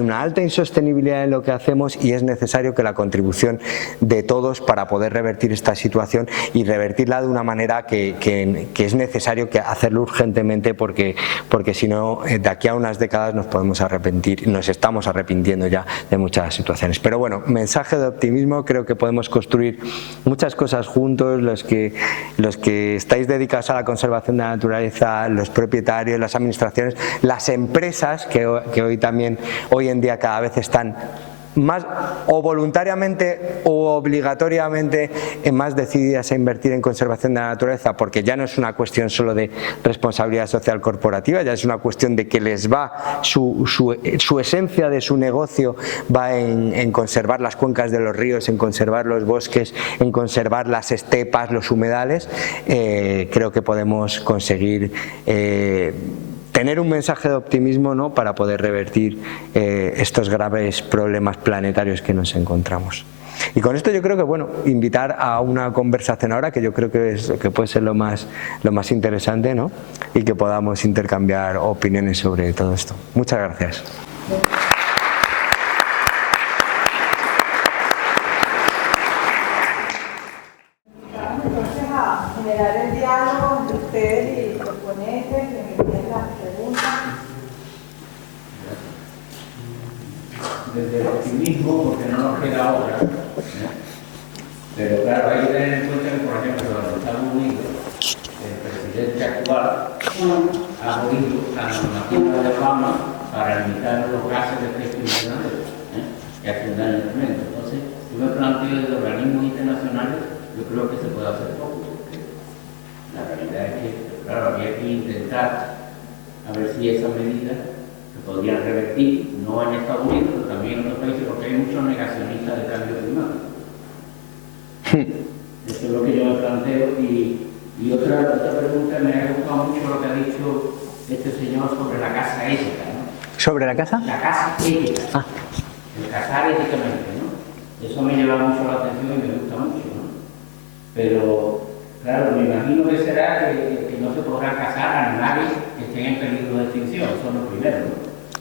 una alta insostenibilidad en lo que hacemos, y es necesario que la contribución de todos para poder revertir esta situación, y revertirla de una manera que es necesario hacerlo urgentemente, porque si no, de aquí a unas décadas nos podemos arrepentir, nos estamos arrepintiendo ya de muchas situaciones. Pero bueno, mensaje de optimismo. Creo que podemos construir muchas cosas juntos, los que estáis dedicados a la conservación de la naturaleza, los propietarios, las administraciones, las empresas que hoy en día cada vez están más o voluntariamente o obligatoriamente más decididas a invertir en conservación de la naturaleza, porque ya no es una cuestión solo de responsabilidad social corporativa, ya es una cuestión de que les va, su esencia de su negocio va en conservar las cuencas de los ríos, en conservar los bosques, en conservar las estepas, los humedales. Creo que podemos conseguir tener un mensaje de optimismo, ¿no?, para poder revertir estos graves problemas planetarios que nos encontramos. Y con esto yo creo que, bueno, invitar a una conversación ahora, que yo creo que puede ser lo más interesante, ¿no?, y que podamos intercambiar opiniones sobre todo esto. Muchas gracias. Entonces, a generar el diálogo entre ustedes y los ponentes, que me envíen las preguntas. Desde el optimismo, porque no nos queda otra, ¿no? Pero claro, hay que tener en cuenta que, por ejemplo, en los Estados Unidos, el presidente actual ha abolido la normativa de Obama para limitar los gases de efecto invernadero, que hacen daño tremendo. Entonces, yo me planteo desde organismos internacionales, yo creo que se puede hacer poco, porque la realidad es que, claro, habría que intentar a ver si esas medidas se podrían revertir, no en Estados Unidos, pero también en otros países, porque hay muchos negacionistas de cambio climático. Eso es lo que yo me planteo. Y otra pregunta, me ha gustado mucho lo que ha dicho este señor sobre la caza ética, ¿no? ¿Sobre la casa? La caza ética. El cazar éticamente, ¿no? Eso me lleva mucho la atención y me gusta mucho, ¿no? Pero, claro, me imagino que será que no se podrán cazar animales que estén en peligro de extinción, eso es lo primero, ¿no?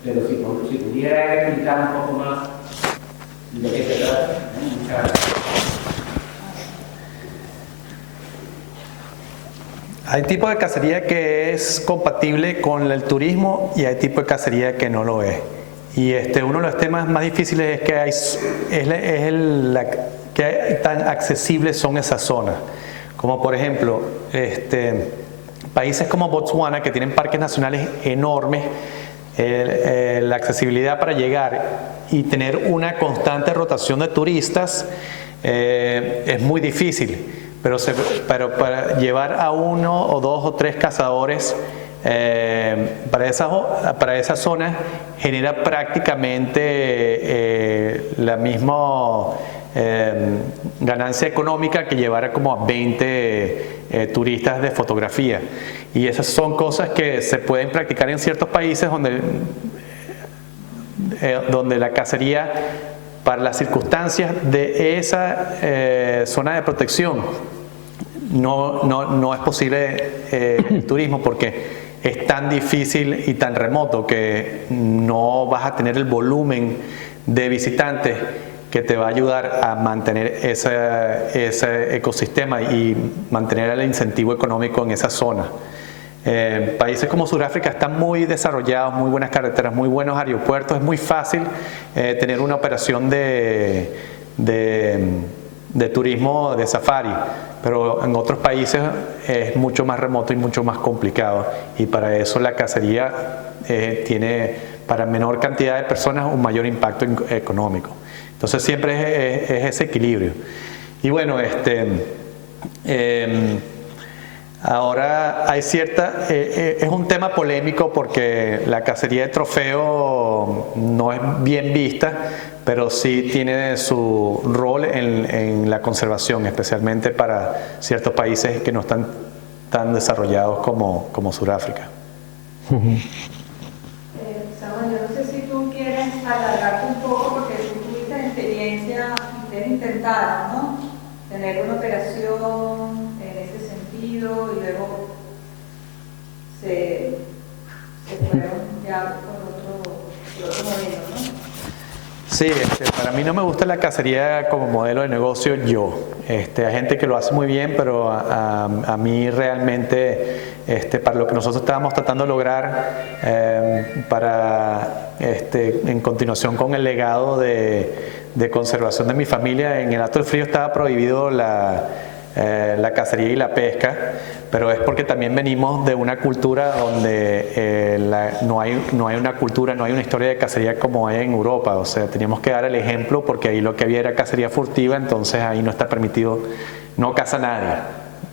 Pero si pudiera explicar un poco más de qué se trata, ¿no? Muchas gracias. Hay tipo de cacería que es compatible con el turismo y hay tipo de cacería que no lo es. Y uno de los temas más difíciles es que que tan accesibles son esas zonas. Como por ejemplo, países como Botswana, que tienen parques nacionales enormes, la accesibilidad para llegar y tener una constante rotación de turistas es muy difícil. Pero para llevar a 1 o 2 o 3 cazadores para esa zona genera prácticamente la misma ganancia económica que llevar como a 20 turistas de fotografía. Y esas son cosas que se pueden practicar en ciertos países donde la cacería, para las circunstancias de esa zona de protección, no es posible el turismo, porque es tan difícil y tan remoto que no vas a tener el volumen de visitantes que te va a ayudar a mantener ese ecosistema y mantener el incentivo económico en esa zona. Países como Sudáfrica están muy desarrollados, muy buenas carreteras, muy buenos aeropuertos, es muy fácil tener una operación de turismo de safari, pero en otros países es mucho más remoto y mucho más complicado, y para eso la cacería tiene, para menor cantidad de personas, un mayor impacto económico. Entonces siempre es ese equilibrio. Y bueno, ahora hay es un tema polémico porque la cacería de trofeo no es bien vista, pero sí tiene su rol en la conservación, especialmente para ciertos países que no están tan desarrollados como Sudáfrica. Samuel, yo no sé si tú quieres alargarte un poco, porque tú tuviste experiencia, ustedes intentaron, ¿no?, tener una operación en ese sentido y luego se fueron ya por otro modelo, ¿no? Sí, para mí no me gusta la cacería como modelo de negocio hay gente que lo hace muy bien, pero a mí realmente, para lo que nosotros estábamos tratando de lograr, en continuación con el legado de conservación de mi familia, en el Alto del Frío estaba prohibido la cacería y la pesca, pero es porque también venimos de una cultura donde no hay una cultura, no hay una historia de cacería como hay en Europa. O sea, teníamos que dar el ejemplo porque ahí lo que había era cacería furtiva, entonces ahí no está permitido, no caza nadie.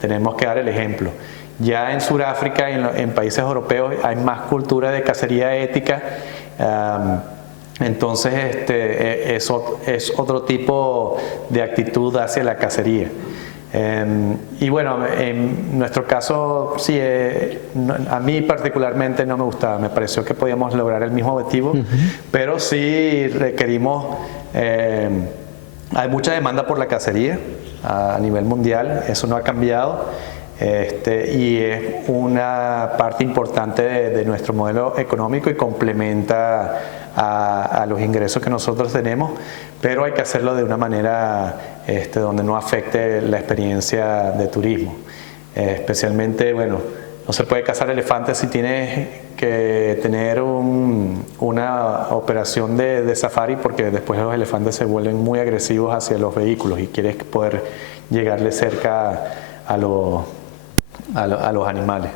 Tenemos que dar el ejemplo. Ya en Sudáfrica, en países europeos, hay más cultura de cacería ética. Entonces es otro tipo de actitud hacia la cacería. Y bueno, en nuestro caso, sí, a mí particularmente no me gustaba, me pareció que podíamos lograr el mismo objetivo, pero sí requerimos, hay mucha demanda por la cacería a nivel mundial, eso no ha cambiado. Y es una parte importante de nuestro modelo económico y complementa a los ingresos que nosotros tenemos, pero hay que hacerlo de una manera donde no afecte la experiencia de turismo. Especialmente, bueno, no se puede cazar elefantes si tienes que tener una operación de safari, porque después los elefantes se vuelven muy agresivos hacia los vehículos y quieres poder llegarle cerca a los animales.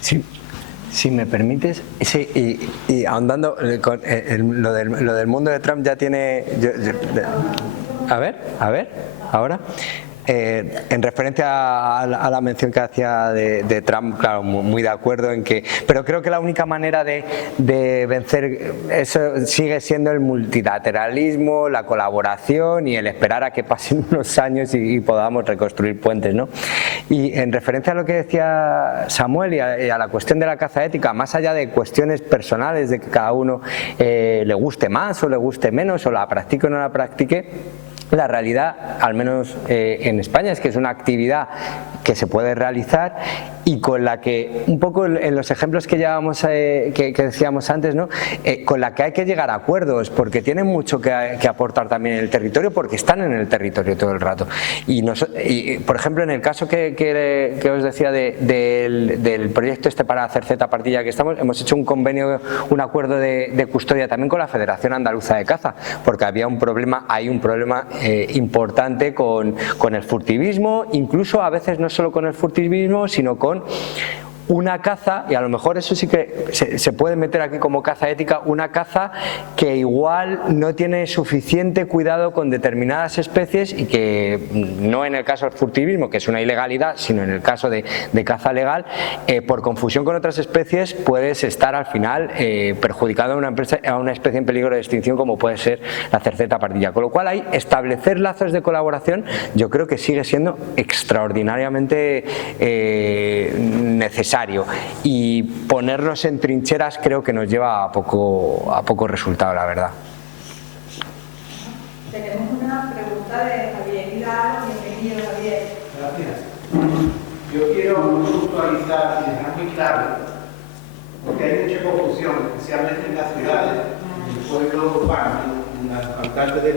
Sí. Si me permites, sí, y ahondando con lo del mundo de Trump ya tiene... a ver, ahora. En referencia a la mención que hacía de Trump, claro, muy de acuerdo en que... Pero creo que la única manera de vencer eso sigue siendo el multilateralismo, la colaboración y el esperar a que pasen unos años y podamos reconstruir puentes, ¿no? Y en referencia a lo que decía Samuel y a la cuestión de la caza ética, más allá de cuestiones personales de que cada uno le guste más o le guste menos o la practique o no la practique, la realidad, al menos en España, es que es una actividad que se puede realizar y con la que, un poco en los ejemplos que llevábamos, que decíamos antes, ¿no? Con la que hay que llegar a acuerdos, porque tienen mucho que aportar también en el territorio, porque están en el territorio todo el rato. Y por ejemplo, en el caso que os decía del proyecto para hacer Cerceta Partilla que estamos, hemos hecho un convenio, un acuerdo de custodia también con la Federación Andaluza de Caza, porque hay un problema importante con el furtivismo, incluso a veces no solo con el furtivismo, sino con una caza, y a lo mejor eso sí que se puede meter aquí como caza ética, una caza que igual no tiene suficiente cuidado con determinadas especies y que no en el caso del furtivismo, que es una ilegalidad, sino en el caso de caza legal, por confusión con otras especies puedes estar al final perjudicando a una especie en peligro de extinción como puede ser la cerceta pardilla. Con lo cual hay establecer lazos de colaboración, yo creo que sigue siendo extraordinariamente necesario, y ponernos en trincheras creo que nos lleva a poco resultado, la verdad. Tenemos una pregunta de Javier Hidalgo. Bienvenido, Javier. Gracias. Yo quiero puntualizar y dejar muy claro, porque hay mucha confusión, especialmente en las ciudades, en el pueblo urbano, en las partes de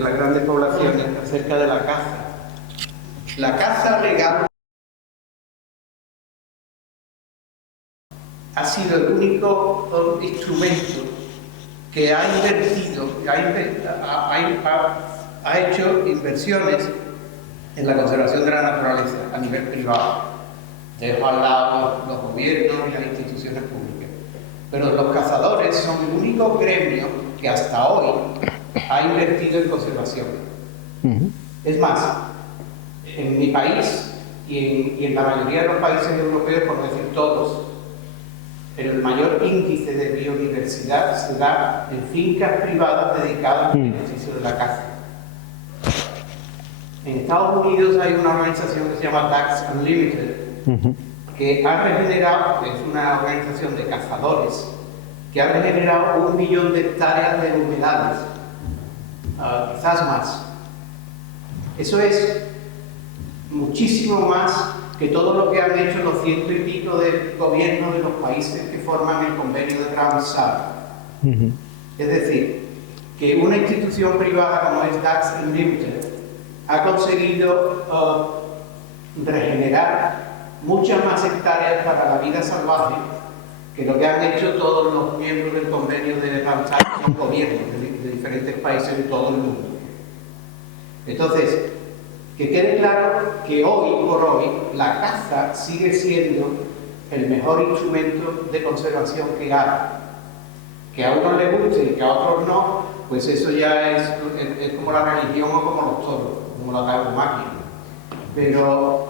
las grandes poblaciones, acerca de la caza. La caza legal ha sido el único instrumento que ha invertido, ha hecho inversiones en la conservación de la naturaleza a nivel privado. Dejo al lado los gobiernos y las instituciones públicas. Pero los cazadores son el único gremio que hasta hoy ha invertido en conservación. Es más, en mi país y en la mayoría de los países europeos, por decir todos, pero el mayor índice de biodiversidad se da en fincas privadas dedicadas al ejercicio de la caza. En Estados Unidos hay una organización que se llama Ducks Unlimited, que ha regenerado, es una organización de cazadores, que ha regenerado 1 millón de hectáreas de humedales, quizás más. Eso es muchísimo más que todo lo que han hecho los 100 y pico de gobiernos de los países que forman el convenio de Ramsar. Es decir, que una institución privada como es Ducks Unlimited ha conseguido regenerar muchas más hectáreas para la vida salvaje que lo que han hecho todos los miembros del convenio de Ramsar, que son gobiernos de diferentes países de todo el mundo. Entonces, Que quede claro que hoy por hoy la caza sigue siendo el mejor instrumento de conservación que hay. Que a unos les guste y que a otros no, pues eso ya es como la religión o como los toros, como la tauromaquia. Pero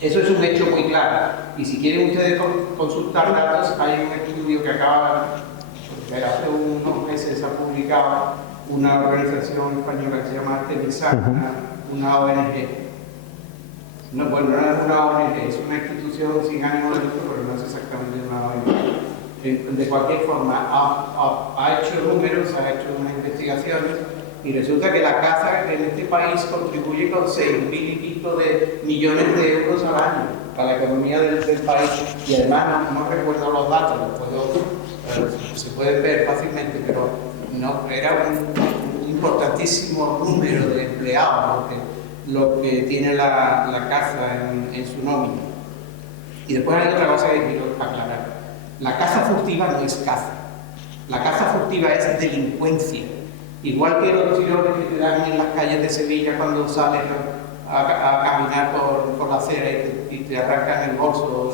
eso es un hecho muy claro. Y si quieren ustedes consultar datos, hay un estudio que hace unos meses ha publicado una organización española que se llama Artemisa, una ONG. No, bueno, no es una ONG, es una institución sin ánimo de lucro, pero no es exactamente una ONG. De cualquier forma, ha hecho números, ha hecho unas investigaciones y resulta que la caza en este país contribuye con 6.000 y pico de millones de euros al año para la economía del país. Y además, no recuerdo los datos, se pueden ver fácilmente, pero no, era un importantísimo número de empleados lo que tiene la caza en su nómina. Y después hay otra cosa que quiero aclarar. La caza furtiva no es caza. La caza furtiva es delincuencia. Igual que los tirones que te dan en las calles de Sevilla cuando sales a caminar por la acera y te arrancan el bolso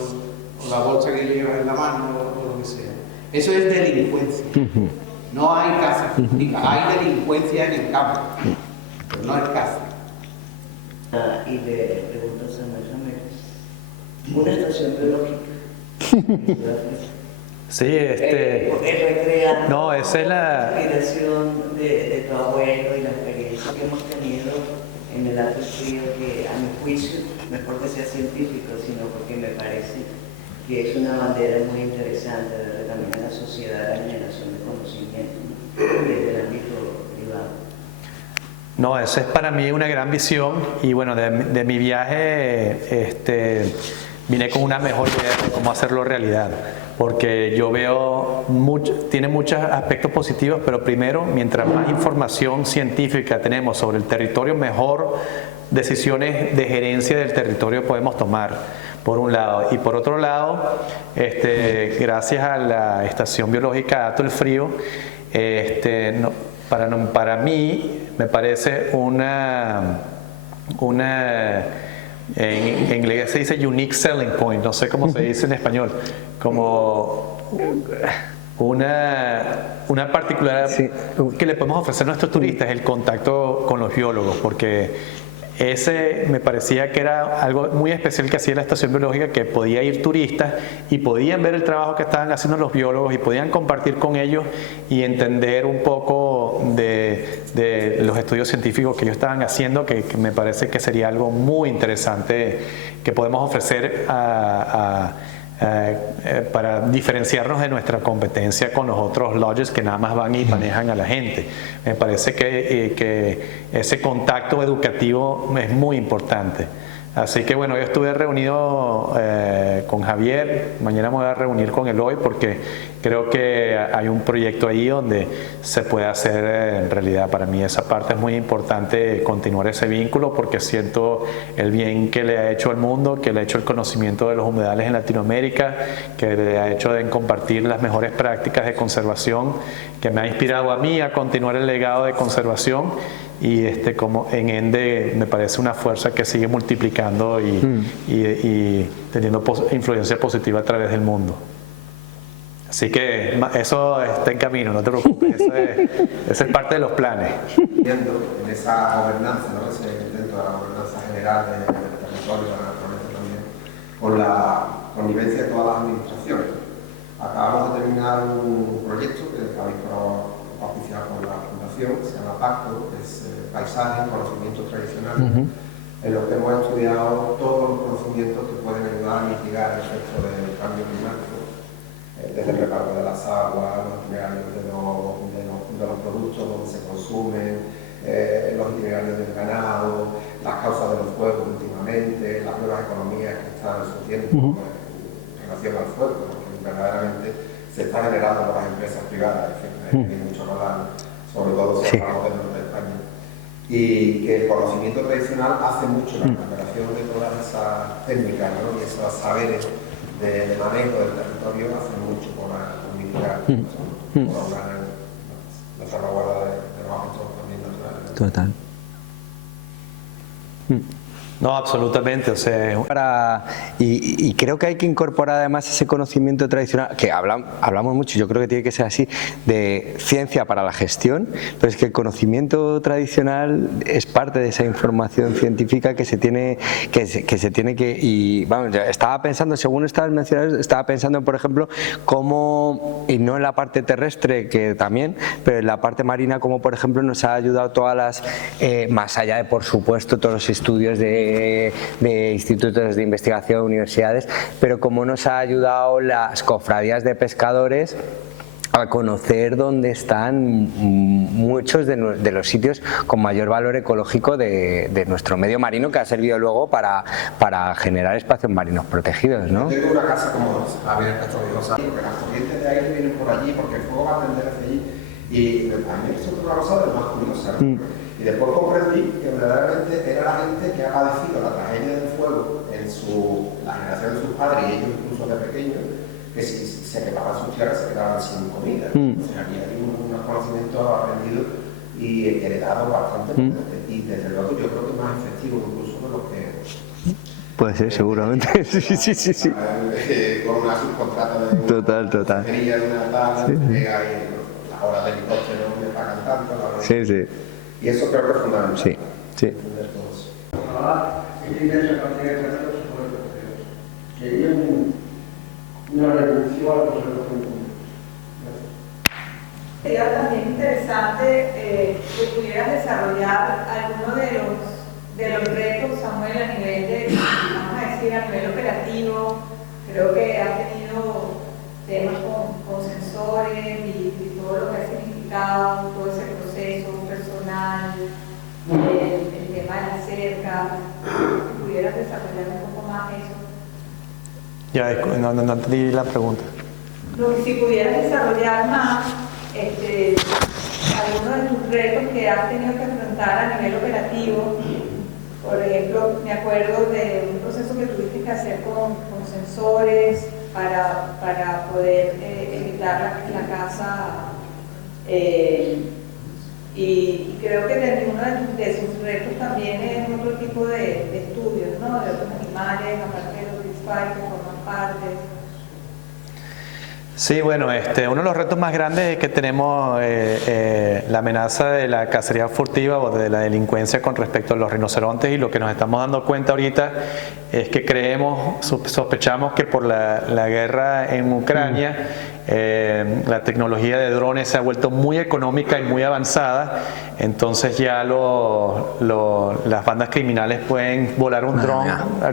o la bolsa que llevas en la mano o lo que sea. Eso es delincuencia. No hay caza furtiva. Hay delincuencia en el campo, pero no es caza. Y le pregunto a Samuel Ramírez, una estación biológica. Sí, recrea no, esa es la inspiración de tu abuelo y la experiencia que hemos tenido en el Alto Frío, que a mi juicio, no es porque sea científico, sino porque me parece que es una bandera muy interesante de también a la sociedad, la generación de conocimiento, ¿no? Desde el ámbito privado. No, esa es para mí una gran visión y bueno, de mi viaje vine con una mejor idea de cómo hacerlo realidad, porque yo veo, tiene muchos aspectos positivos, pero primero, mientras más información científica tenemos sobre el territorio, mejor decisiones de gerencia del territorio podemos tomar, por un lado. Y por otro lado, gracias a la Estación Biológica Hato el Frío, para mí me parece en inglés se dice unique selling point, no sé cómo se dice en español, como una particular que le podemos ofrecer a nuestros turistas, el contacto con los biólogos, porque ese me parecía que era algo muy especial que hacía la Estación Biológica, que podía ir turistas y podían ver el trabajo que estaban haciendo los biólogos y podían compartir con ellos y entender un poco de los estudios científicos que ellos estaban haciendo, que me parece que sería algo muy interesante que podemos ofrecer para diferenciarnos de nuestra competencia con los otros lodges que nada más van y manejan a la gente. Me parece que ese contacto educativo es muy importante. Así que bueno, yo estuve reunido con Javier, mañana me voy a reunir con Eloy porque creo que hay un proyecto ahí donde se puede hacer en realidad. Para mí esa parte es muy importante, continuar ese vínculo, porque siento el bien que le ha hecho al mundo, que le ha hecho el conocimiento de los humedales en Latinoamérica, que le ha hecho de compartir las mejores prácticas de conservación, que me ha inspirado a mí a continuar el legado de conservación. Y como en Ende me parece una fuerza que sigue multiplicando y teniendo influencia positiva a través del mundo. Así que eso está en camino, no te preocupes, eso es parte de los planes. En esa gobernanza, ¿no? Ese intento de la gobernanza general del territorio, de la naturaleza también, con la connivencia de todas las administraciones. Acabamos de terminar un proyecto que habéis oficiado con la Fundación, que se llama Pacto, que es Paisaje y Conocimientos Tradicionales, en lo que hemos estudiado todos los conocimientos que pueden ayudar a mitigar el efecto del cambio climático, desde el reparto de las aguas, los itinerarios de los productos donde se consumen, los itinerarios del ganado, las causas de los fuegos últimamente, las nuevas economías que están surgiendo en relación al fuego, porque verdaderamente se está generando por las empresas privadas, hay mucho que hablar, sobre todo si hablamos del norte de España. Y que el conocimiento tradicional hace mucho la recuperación de todas esas técnicas, ¿no? Y esos saberes de manejo del territorio hace mucho por mitigar, por lograr la salvaguarda de los aspectos también naturales. Total. No, absolutamente, o sea, Y creo que hay que incorporar además ese conocimiento tradicional, que hablamos mucho, yo creo que tiene que ser así, de ciencia para la gestión, pero es que el conocimiento tradicional es parte de esa información científica que se tiene que y vamos, ya estaba pensando, según estabas mencionando, estaba pensando, por ejemplo, cómo, y no en la parte terrestre, que también, pero en la parte marina, como por ejemplo nos ha ayudado todas las, más allá de, por supuesto, todos los estudios de institutos de investigación, universidades, pero cómo nos ha ayudado las cofradías de pescadores a conocer dónde están muchos de los sitios con mayor valor ecológico de nuestro medio marino, que ha servido luego para generar espacios marinos protegidos, ¿no? Tengo una casa como Javier Castro Viejo, porque las corrientes de aire vienen por allí, porque el fuego va a tender hacia allí, y a mí eso es una cosa de lo más curiosa, ¿no? Y después comprendí que verdaderamente era la gente que ha padecido la tragedia del fuego en la generación de sus padres y ellos incluso de pequeños, que si se quemaban sus tierras se quedaban sin comida. O sea, aquí hay unos conocimientos aprendidos y heredados bastante potentes. Y desde luego yo creo que más efectivo incluso de lo que... Puede ser, seguramente. Sí. Con una subcontrata de Total. de una tabla, que hay las horas de helicóptero me pagan tanto. Sí. Y eso creo que es fundamental. Sí. Entender todo eso. Ojalá esta iglesia cantidad de terrenos se puede proteger. Sería una revolución a la conservación pública. Sería también interesante que pudieras desarrollar alguno de los retos, Samuel, a nivel vamos a decir, a nivel operativo. Creo que has tenido temas con sensores y todo lo que ha significado, todo ese proceso personal, el tema de la cerca. Si pudieras desarrollar un poco más eso. ya no entendí la pregunta. Si pudieras desarrollar más algunos de tus retos que has tenido que afrontar a nivel operativo. Por ejemplo, me acuerdo de un proceso que tuviste que hacer con sensores para poder evitar la caza. Y creo que uno de sus retos también es otro tipo de estudios, ¿no? De otros animales, aparte de los Big 5 que forman parte. Sí, bueno, uno de los retos más grandes que tenemos la amenaza de la cacería furtiva o de la delincuencia con respecto a los rinocerontes, y lo que nos estamos dando cuenta ahorita es que sospechamos que por la guerra en Ucrania la tecnología de drones se ha vuelto muy económica y muy avanzada, entonces ya las bandas criminales pueden volar un dron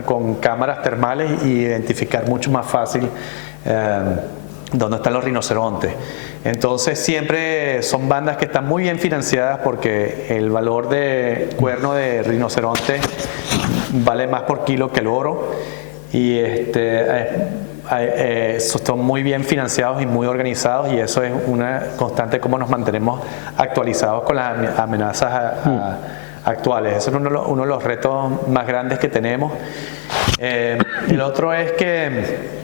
con cámaras termales y identificar mucho más fácil dónde están los rinocerontes. Entonces siempre son bandas que están muy bien financiadas porque el valor de cuerno de rinoceronte vale más por kilo que el oro, y son muy bien financiados y muy organizados, y eso es una constante cómo nos mantenemos actualizados con las amenazas actuales. Eso es uno de los retos más grandes que tenemos. El otro es que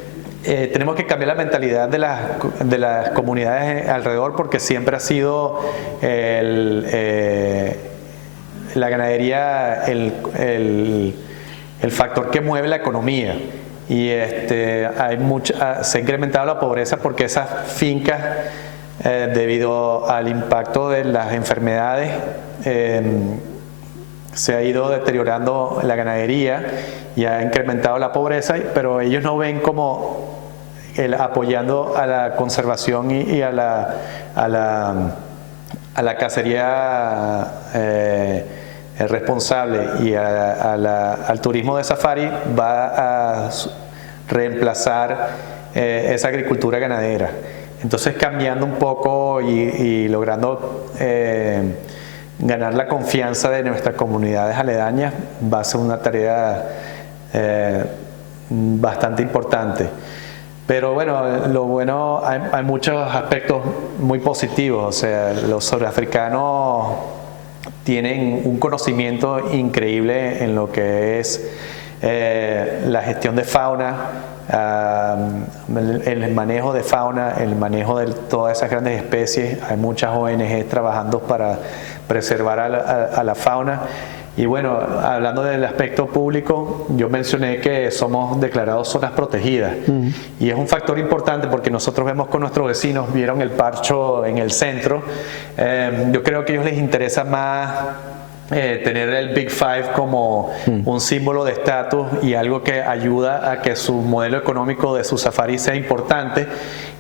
tenemos que cambiar la mentalidad de las comunidades alrededor, porque siempre ha sido la ganadería el factor que mueve la economía, y se ha incrementado la pobreza porque esas fincas, debido al impacto de las enfermedades, se ha ido deteriorando la ganadería y ha incrementado la pobreza, pero ellos no ven como apoyando a la conservación y a la cacería responsable y al turismo de safari, va a reemplazar esa agricultura ganadera. Entonces, cambiando un poco y logrando ganar la confianza de nuestras comunidades aledañas, va a ser una tarea bastante importante. Pero bueno, hay muchos aspectos muy positivos. O sea, los surafricanos tienen un conocimiento increíble en lo que es la gestión de fauna, el manejo de fauna, el manejo de todas esas grandes especies. Hay muchas ONG trabajando para preservar a la fauna, Y bueno, hablando del aspecto público, yo mencioné que somos declarados zonas protegidas. Y es un factor importante porque nosotros vemos con nuestros vecinos, vieron el parcho en el centro. Yo creo que a ellos les interesa más tener el Big Five como un símbolo de estatus y algo que ayuda a que su modelo económico de su safari sea importante,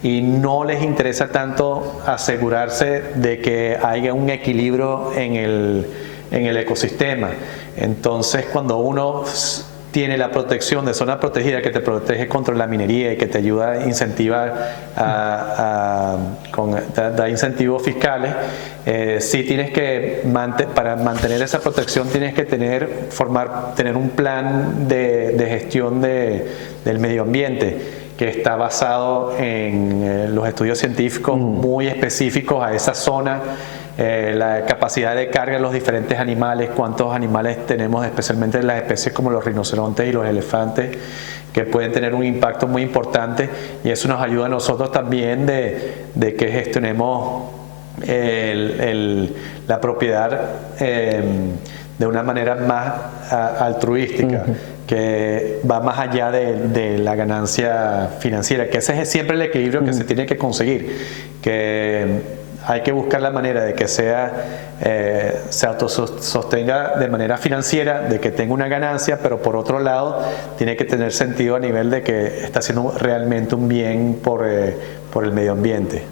y no les interesa tanto asegurarse de que haya un equilibrio en el ecosistema. Entonces, cuando uno tiene la protección de zona protegida que te protege contra la minería y que te ayuda a incentivar, da incentivos fiscales, sí tienes que, para mantener esa protección tienes que tener un plan de gestión del medio ambiente que está basado en los estudios científicos muy específicos a esa zona. La capacidad de carga de los diferentes animales, cuántos animales tenemos, especialmente las especies como los rinocerontes y los elefantes, que pueden tener un impacto muy importante, y eso nos ayuda a nosotros también de que gestionemos la propiedad de una manera más altruística, que va más allá de la ganancia financiera, que ese es siempre el equilibrio que se tiene que conseguir, que hay que buscar la manera de que se autosostenga de manera financiera, de que tenga una ganancia, pero por otro lado tiene que tener sentido a nivel de que está haciendo realmente un bien por el medio ambiente.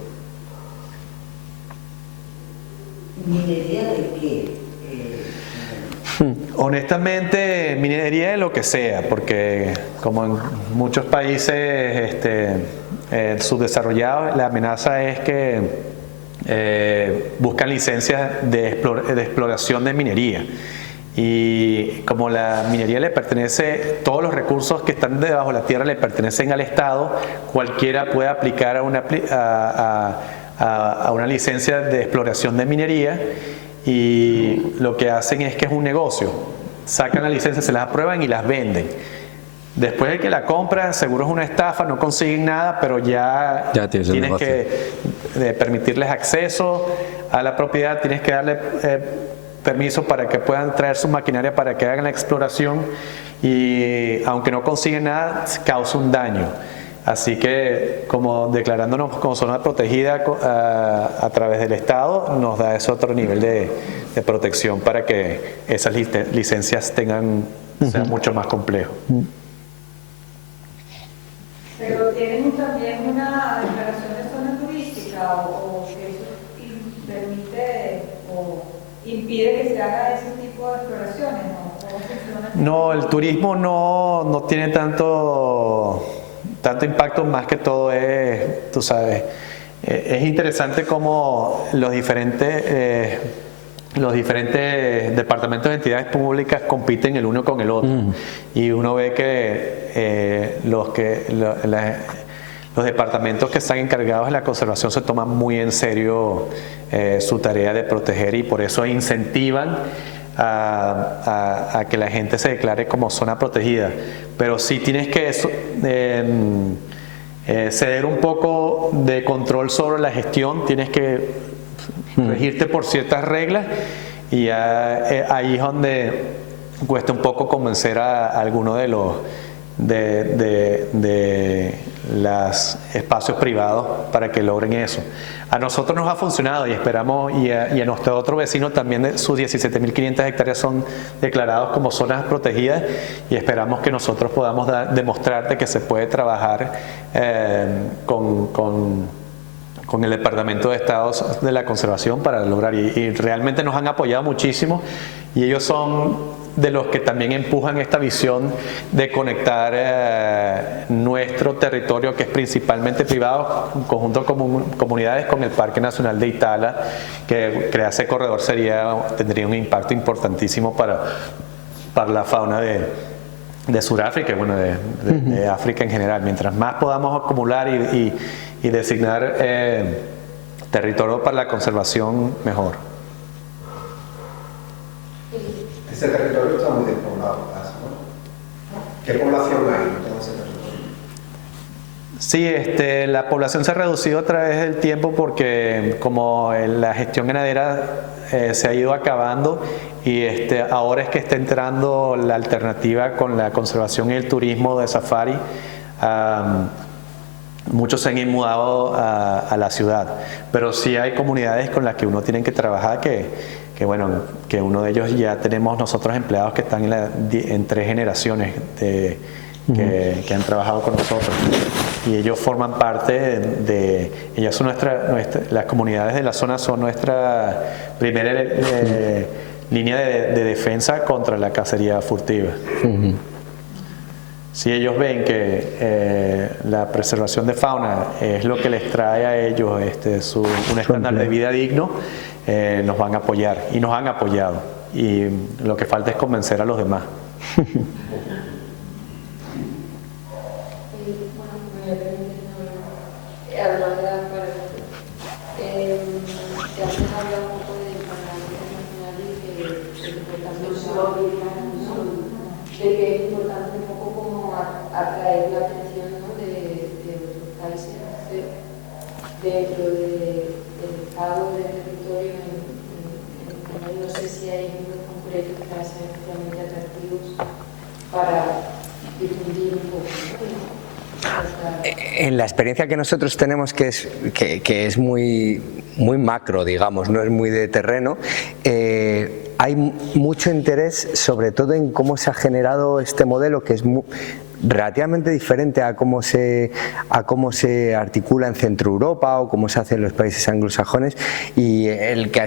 ¿Minería de qué? Honestamente, minería de lo que sea, porque como en muchos países subdesarrollados, la amenaza es que buscan licencias de exploración de minería, y como la minería le pertenece, todos los recursos que están debajo de la tierra le pertenecen al Estado, cualquiera puede aplicar a una licencia de exploración de minería, y lo que hacen es que es un negocio, sacan la licencia, se las aprueban y las venden. Después de que la compran, seguro es una estafa, no consiguen nada, pero ya tienes que permitirles acceso a la propiedad, tienes que darle permiso para que puedan traer su maquinaria para que hagan la exploración, y aunque no consiguen nada, causa un daño. Así que, como declarándonos como zona protegida a través del Estado, nos da ese otro nivel de protección para que esas licencias sean mucho más complejos. Pero tienen también una declaración de zona turística, o que eso permite o impide que se haga ese tipo de exploraciones, ¿no? ¿Cómo funciona? No, el turismo no tiene tanto impacto, más que todo es, tú sabes, es interesante cómo los diferentes departamentos de entidades públicas compiten el uno con el otro, y uno ve que los departamentos que están encargados de la conservación se toman muy en serio su tarea de proteger, y por eso incentivan a que la gente se declare como zona protegida. Pero sí tienes que ceder un poco de control sobre la gestión, tienes que regirte por ciertas reglas, y ahí es donde cuesta un poco convencer a alguno de los los espacios privados para que logren eso. A nosotros nos ha funcionado, y esperamos, y a nuestro otro vecino también, sus 17.500 hectáreas son declarados como zonas protegidas, y esperamos que nosotros podamos demostrarte que se puede trabajar con el Departamento de Estado de la Conservación para lograr, y realmente nos han apoyado muchísimo, y ellos son de los que también empujan esta visión de conectar nuestro territorio, que es principalmente privado, en conjunto con comunidades, con el Parque Nacional de Itala, que crear ese corredor tendría un impacto importantísimo para la fauna de Sudáfrica, bueno, de África en general. Mientras más podamos acumular y designar territorio para la conservación, mejor. Ese territorio está muy despoblado, ¿no? ¿Qué población hay en todo ese territorio? Sí, la población se ha reducido a través del tiempo porque como la gestión ganadera se ha ido acabando y ahora es que está entrando la alternativa con la conservación y el turismo de safari. Muchos se han mudado a la ciudad, pero sí hay comunidades con las que uno tiene que trabajar que uno de ellos ya tenemos nosotros empleados que están en 3 generaciones que han trabajado con nosotros y ellos forman parte ellas son las comunidades de la zona son nuestra primera línea de defensa contra la cacería furtiva. Si ellos ven que la preservación de fauna es lo que les trae a ellos un estándar de vida digno, nos van a apoyar y nos han apoyado y lo que falta es convencer a los demás. Atraer la atención, ¿no? de otros países dentro del estado del territorio. No sé si hay ejemplos concretos que sean especialmente atractivos para difundir un poco, ¿no? En la experiencia que nosotros tenemos, que es muy macro, digamos, no es muy de terreno, hay mucho interés sobre todo en cómo se ha generado este modelo, que es relativamente diferente a cómo se articula en Centro Europa o cómo se hace en los países anglosajones, y el que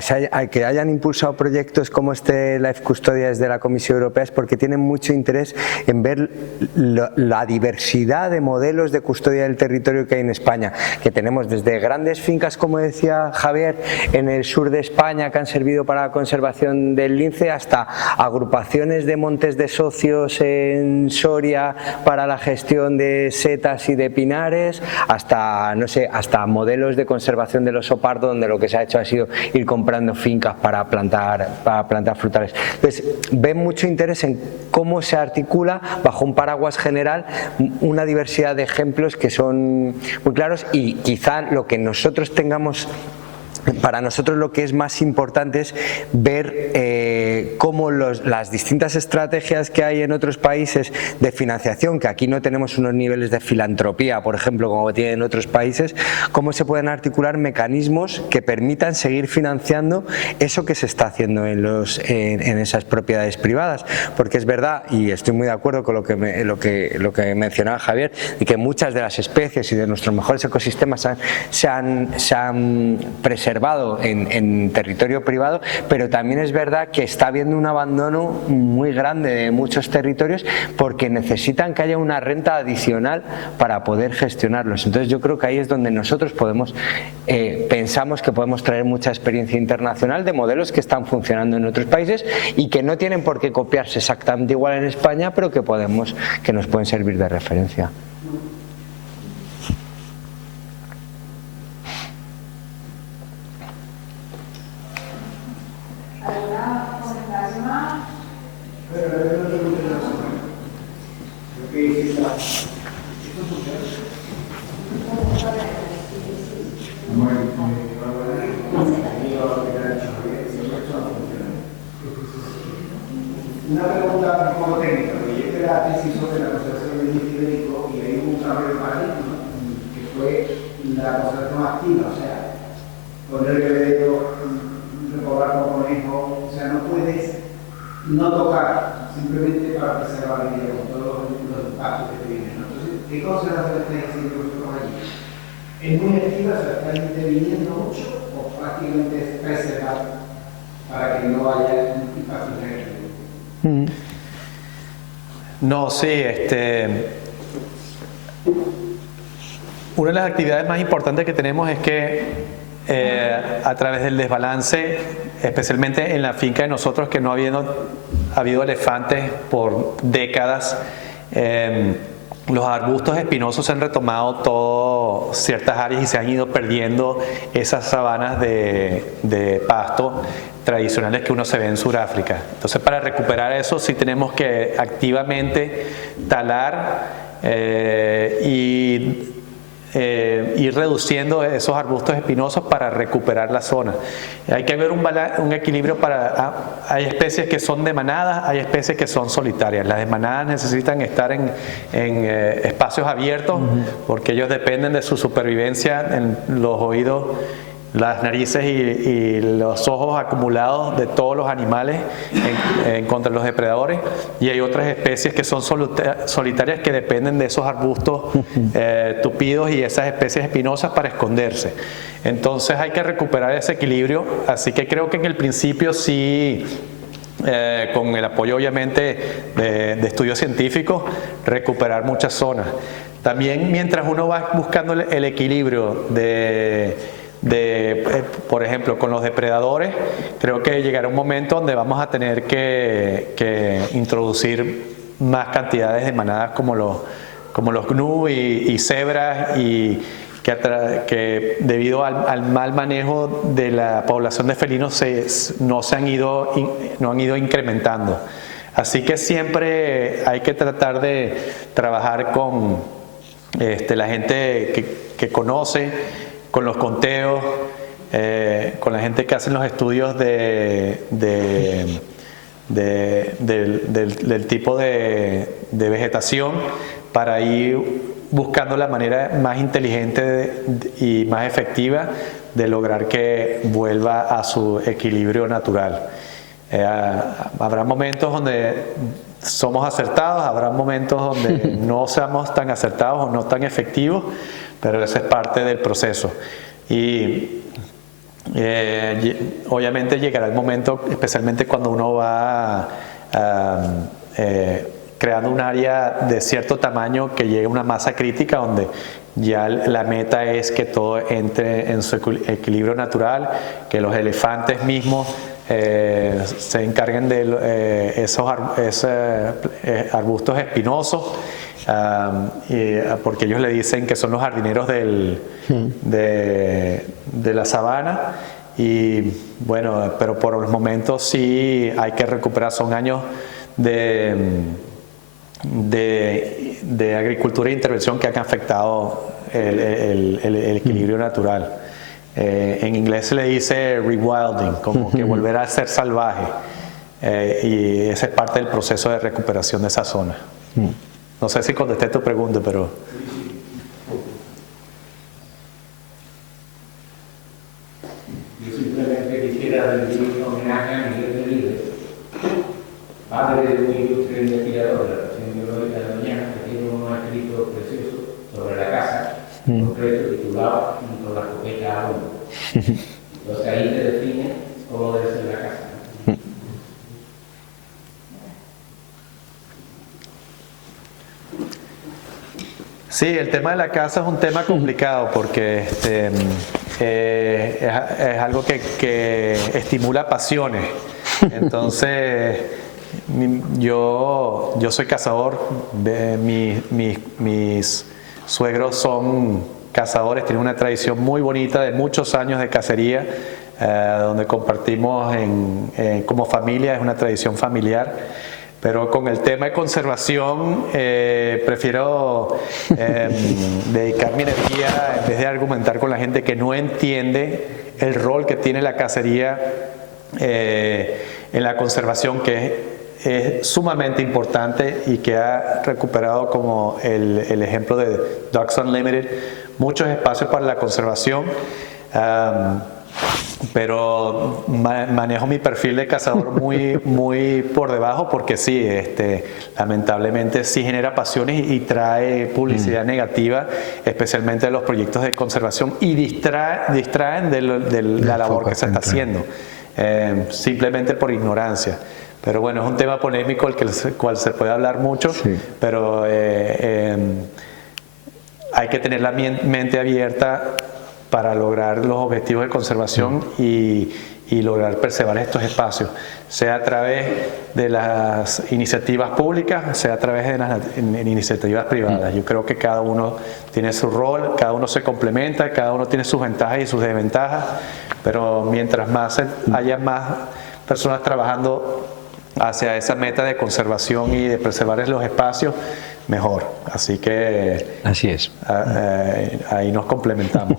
hayan impulsado proyectos como Life Custodias de la Comisión Europea es porque tienen mucho interés en ver la diversidad de modelos de custodia del territorio que hay en España, que tenemos desde grandes fincas, como decía Javier, en el sur de España que han servido para la conservación del lince, hasta agrupaciones de montes de socios en Soria para la gestión de setas y de pinares, hasta modelos de conservación del oso pardo, donde lo que se ha hecho ha sido ir comprando fincas para plantar frutales. Entonces, ven mucho interés en cómo se articula bajo un paraguas general una diversidad de ejemplos que son muy claros, y quizá lo que nosotros tengamos. Para nosotros lo que es más importante es ver cómo las distintas estrategias que hay en otros países de financiación, que aquí no tenemos unos niveles de filantropía, por ejemplo, como tienen otros países, cómo se pueden articular mecanismos que permitan seguir financiando eso que se está haciendo en esas propiedades privadas. Porque es verdad, y estoy muy de acuerdo con lo que mencionaba Javier, y que muchas de las especies y de nuestros mejores ecosistemas se han preservado en territorio privado, pero también es verdad que está habiendo un abandono muy grande de muchos territorios porque necesitan que haya una renta adicional para poder gestionarlos. Entonces yo creo que ahí es donde nosotros pensamos que podemos traer mucha experiencia internacional de modelos que están funcionando en otros países y que no tienen por qué copiarse exactamente igual en España, pero que nos pueden servir de referencia. Una pregunta un poco técnica, porque yo hice la tesis sobre la conservación del lince ibérico y ahí hubo un cambio de paradigma, que fue la conservación activa, o sea, poner el bebedero, repoblar con conejo, o sea, no puedes no tocar, simplemente para preservar el vida con todos los impactos que tienen. Entonces, ¿qué conservación estáis haciendo vosotros allí? ¿Es muy activa, o sea, estáis interviniendo mucho o prácticamente es preservar para que no haya un impacto negativo? No, sí, una de las actividades más importantes que tenemos es que a través del desbalance, especialmente en la finca de nosotros, que no ha habido elefantes por décadas, los arbustos espinosos se han retomado ciertas áreas y se han ido perdiendo esas sabanas de pasto tradicionales que uno se ve en Sudáfrica. Entonces, para recuperar eso sí tenemos que activamente talar y ir reduciendo esos arbustos espinosos para recuperar la zona. Hay que ver un equilibrio hay especies que son de manadas, hay especies que son solitarias. Las de manadas necesitan estar en espacios abiertos porque ellos dependen de su supervivencia en los oídos, las narices y los ojos acumulados de todos los animales en contra de los depredadores, y hay otras especies que son solitarias que dependen de esos arbustos tupidos y esas especies espinosas para esconderse. Entonces hay que recuperar ese equilibrio, así que creo que en el principio sí, con el apoyo obviamente de estudios científicos, recuperar muchas zonas. También mientras uno va buscando el equilibrio por ejemplo, con los depredadores, creo que llegará un momento donde vamos a tener que introducir más cantidades de manadas como los gnu y cebras, y que debido al mal manejo de la población de felinos no han ido incrementando. Así que siempre hay que tratar de trabajar con la gente que conoce, con los conteos, con la gente que hace los estudios del tipo de vegetación, para ir buscando la manera más inteligente y más efectiva de lograr que vuelva a su equilibrio natural. Habrá momentos donde somos acertados, habrá momentos donde no seamos tan acertados o no tan efectivos, pero esa es parte del proceso. Y obviamente llegará el momento, especialmente cuando uno va creando un área de cierto tamaño, que llegue a una masa crítica donde ya la meta es que todo entre en su equilibrio natural, que los elefantes mismos se encarguen de esos arbustos espinosos, porque ellos le dicen que son los jardineros de la sabana. Y bueno, pero por los momentos sí hay que recuperar, son años de agricultura e intervención que han afectado el equilibrio natural. En inglés se le dice rewilding, como que volver a ser salvaje, y esa es parte del proceso de recuperación de esa zona. No sé si contesté tu pregunta, pero... Yo simplemente quisiera rendir homenaje a Miguel Delibes, padre de un ilustre investigador de la Estación Biológica de Doñana, que tiene un escrito precioso sobre la caza, en concreto titulado "Junto a la escopeta a uno". Entonces ahí te define cómo debe ser la caza. Sí, el tema de la caza es un tema complicado porque es algo que estimula pasiones. Entonces, yo soy cazador, mis suegros son cazadores, tienen una tradición muy bonita de muchos años de cacería, donde compartimos como familia, es una tradición familiar. Pero con el tema de conservación prefiero dedicar mi energía, en vez de argumentar con la gente que no entiende el rol que tiene la cacería en la conservación, que es sumamente importante y que ha recuperado, como el ejemplo de Ducks Unlimited, muchos espacios para la conservación. Pero manejo mi perfil de cazador muy por debajo, porque sí, lamentablemente sí genera pasiones y trae publicidad negativa, especialmente de los proyectos de conservación, y distraen de la labor que se está haciendo, simplemente por ignorancia. Pero bueno, es un tema polémico el cual se puede hablar mucho, pero hay que tener la mente abierta para lograr los objetivos de conservación y lograr preservar estos espacios, sea a través de las iniciativas públicas, sea a través de las iniciativas privadas. Yo creo que cada uno tiene su rol, cada uno se complementa, cada uno tiene sus ventajas y sus desventajas, pero mientras más haya más personas trabajando hacia esa meta de conservación y de preservar los espacios, mejor. Así que Así es. ahí nos complementamos.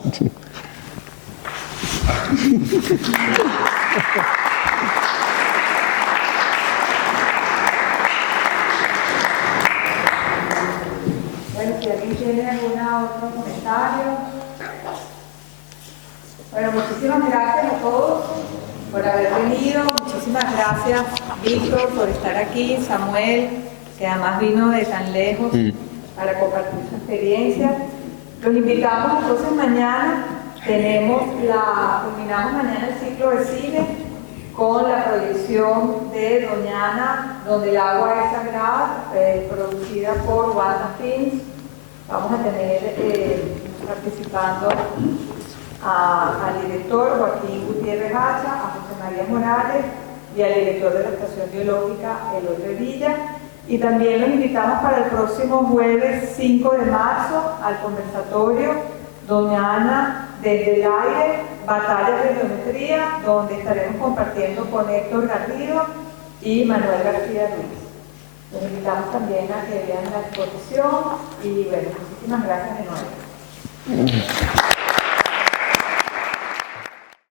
Bueno, si alguien tiene otro comentario. Bueno, muchísimas gracias a todos por haber venido. Muchísimas gracias, Víctor, por estar aquí. Samuel, que además vino de tan lejos para compartir su experiencia. Los invitamos entonces mañana. Culminamos mañana el ciclo de cine con la proyección de Doñana, donde el agua es sagrada, producida por Wanda Films. Vamos a tener participando al director Joaquín Gutiérrez Hacha, a José María Morales y al director de la Estación Biológica, Eloy Villa. Y también los invitamos para el próximo jueves 5 de marzo al conversatorio Doña Ana desde el aire, Batallas de Geometría, donde estaremos compartiendo con Héctor Garrido y Manuel García Ruiz. Los invitamos también a que vean la exposición y bueno, muchísimas gracias de nuevo.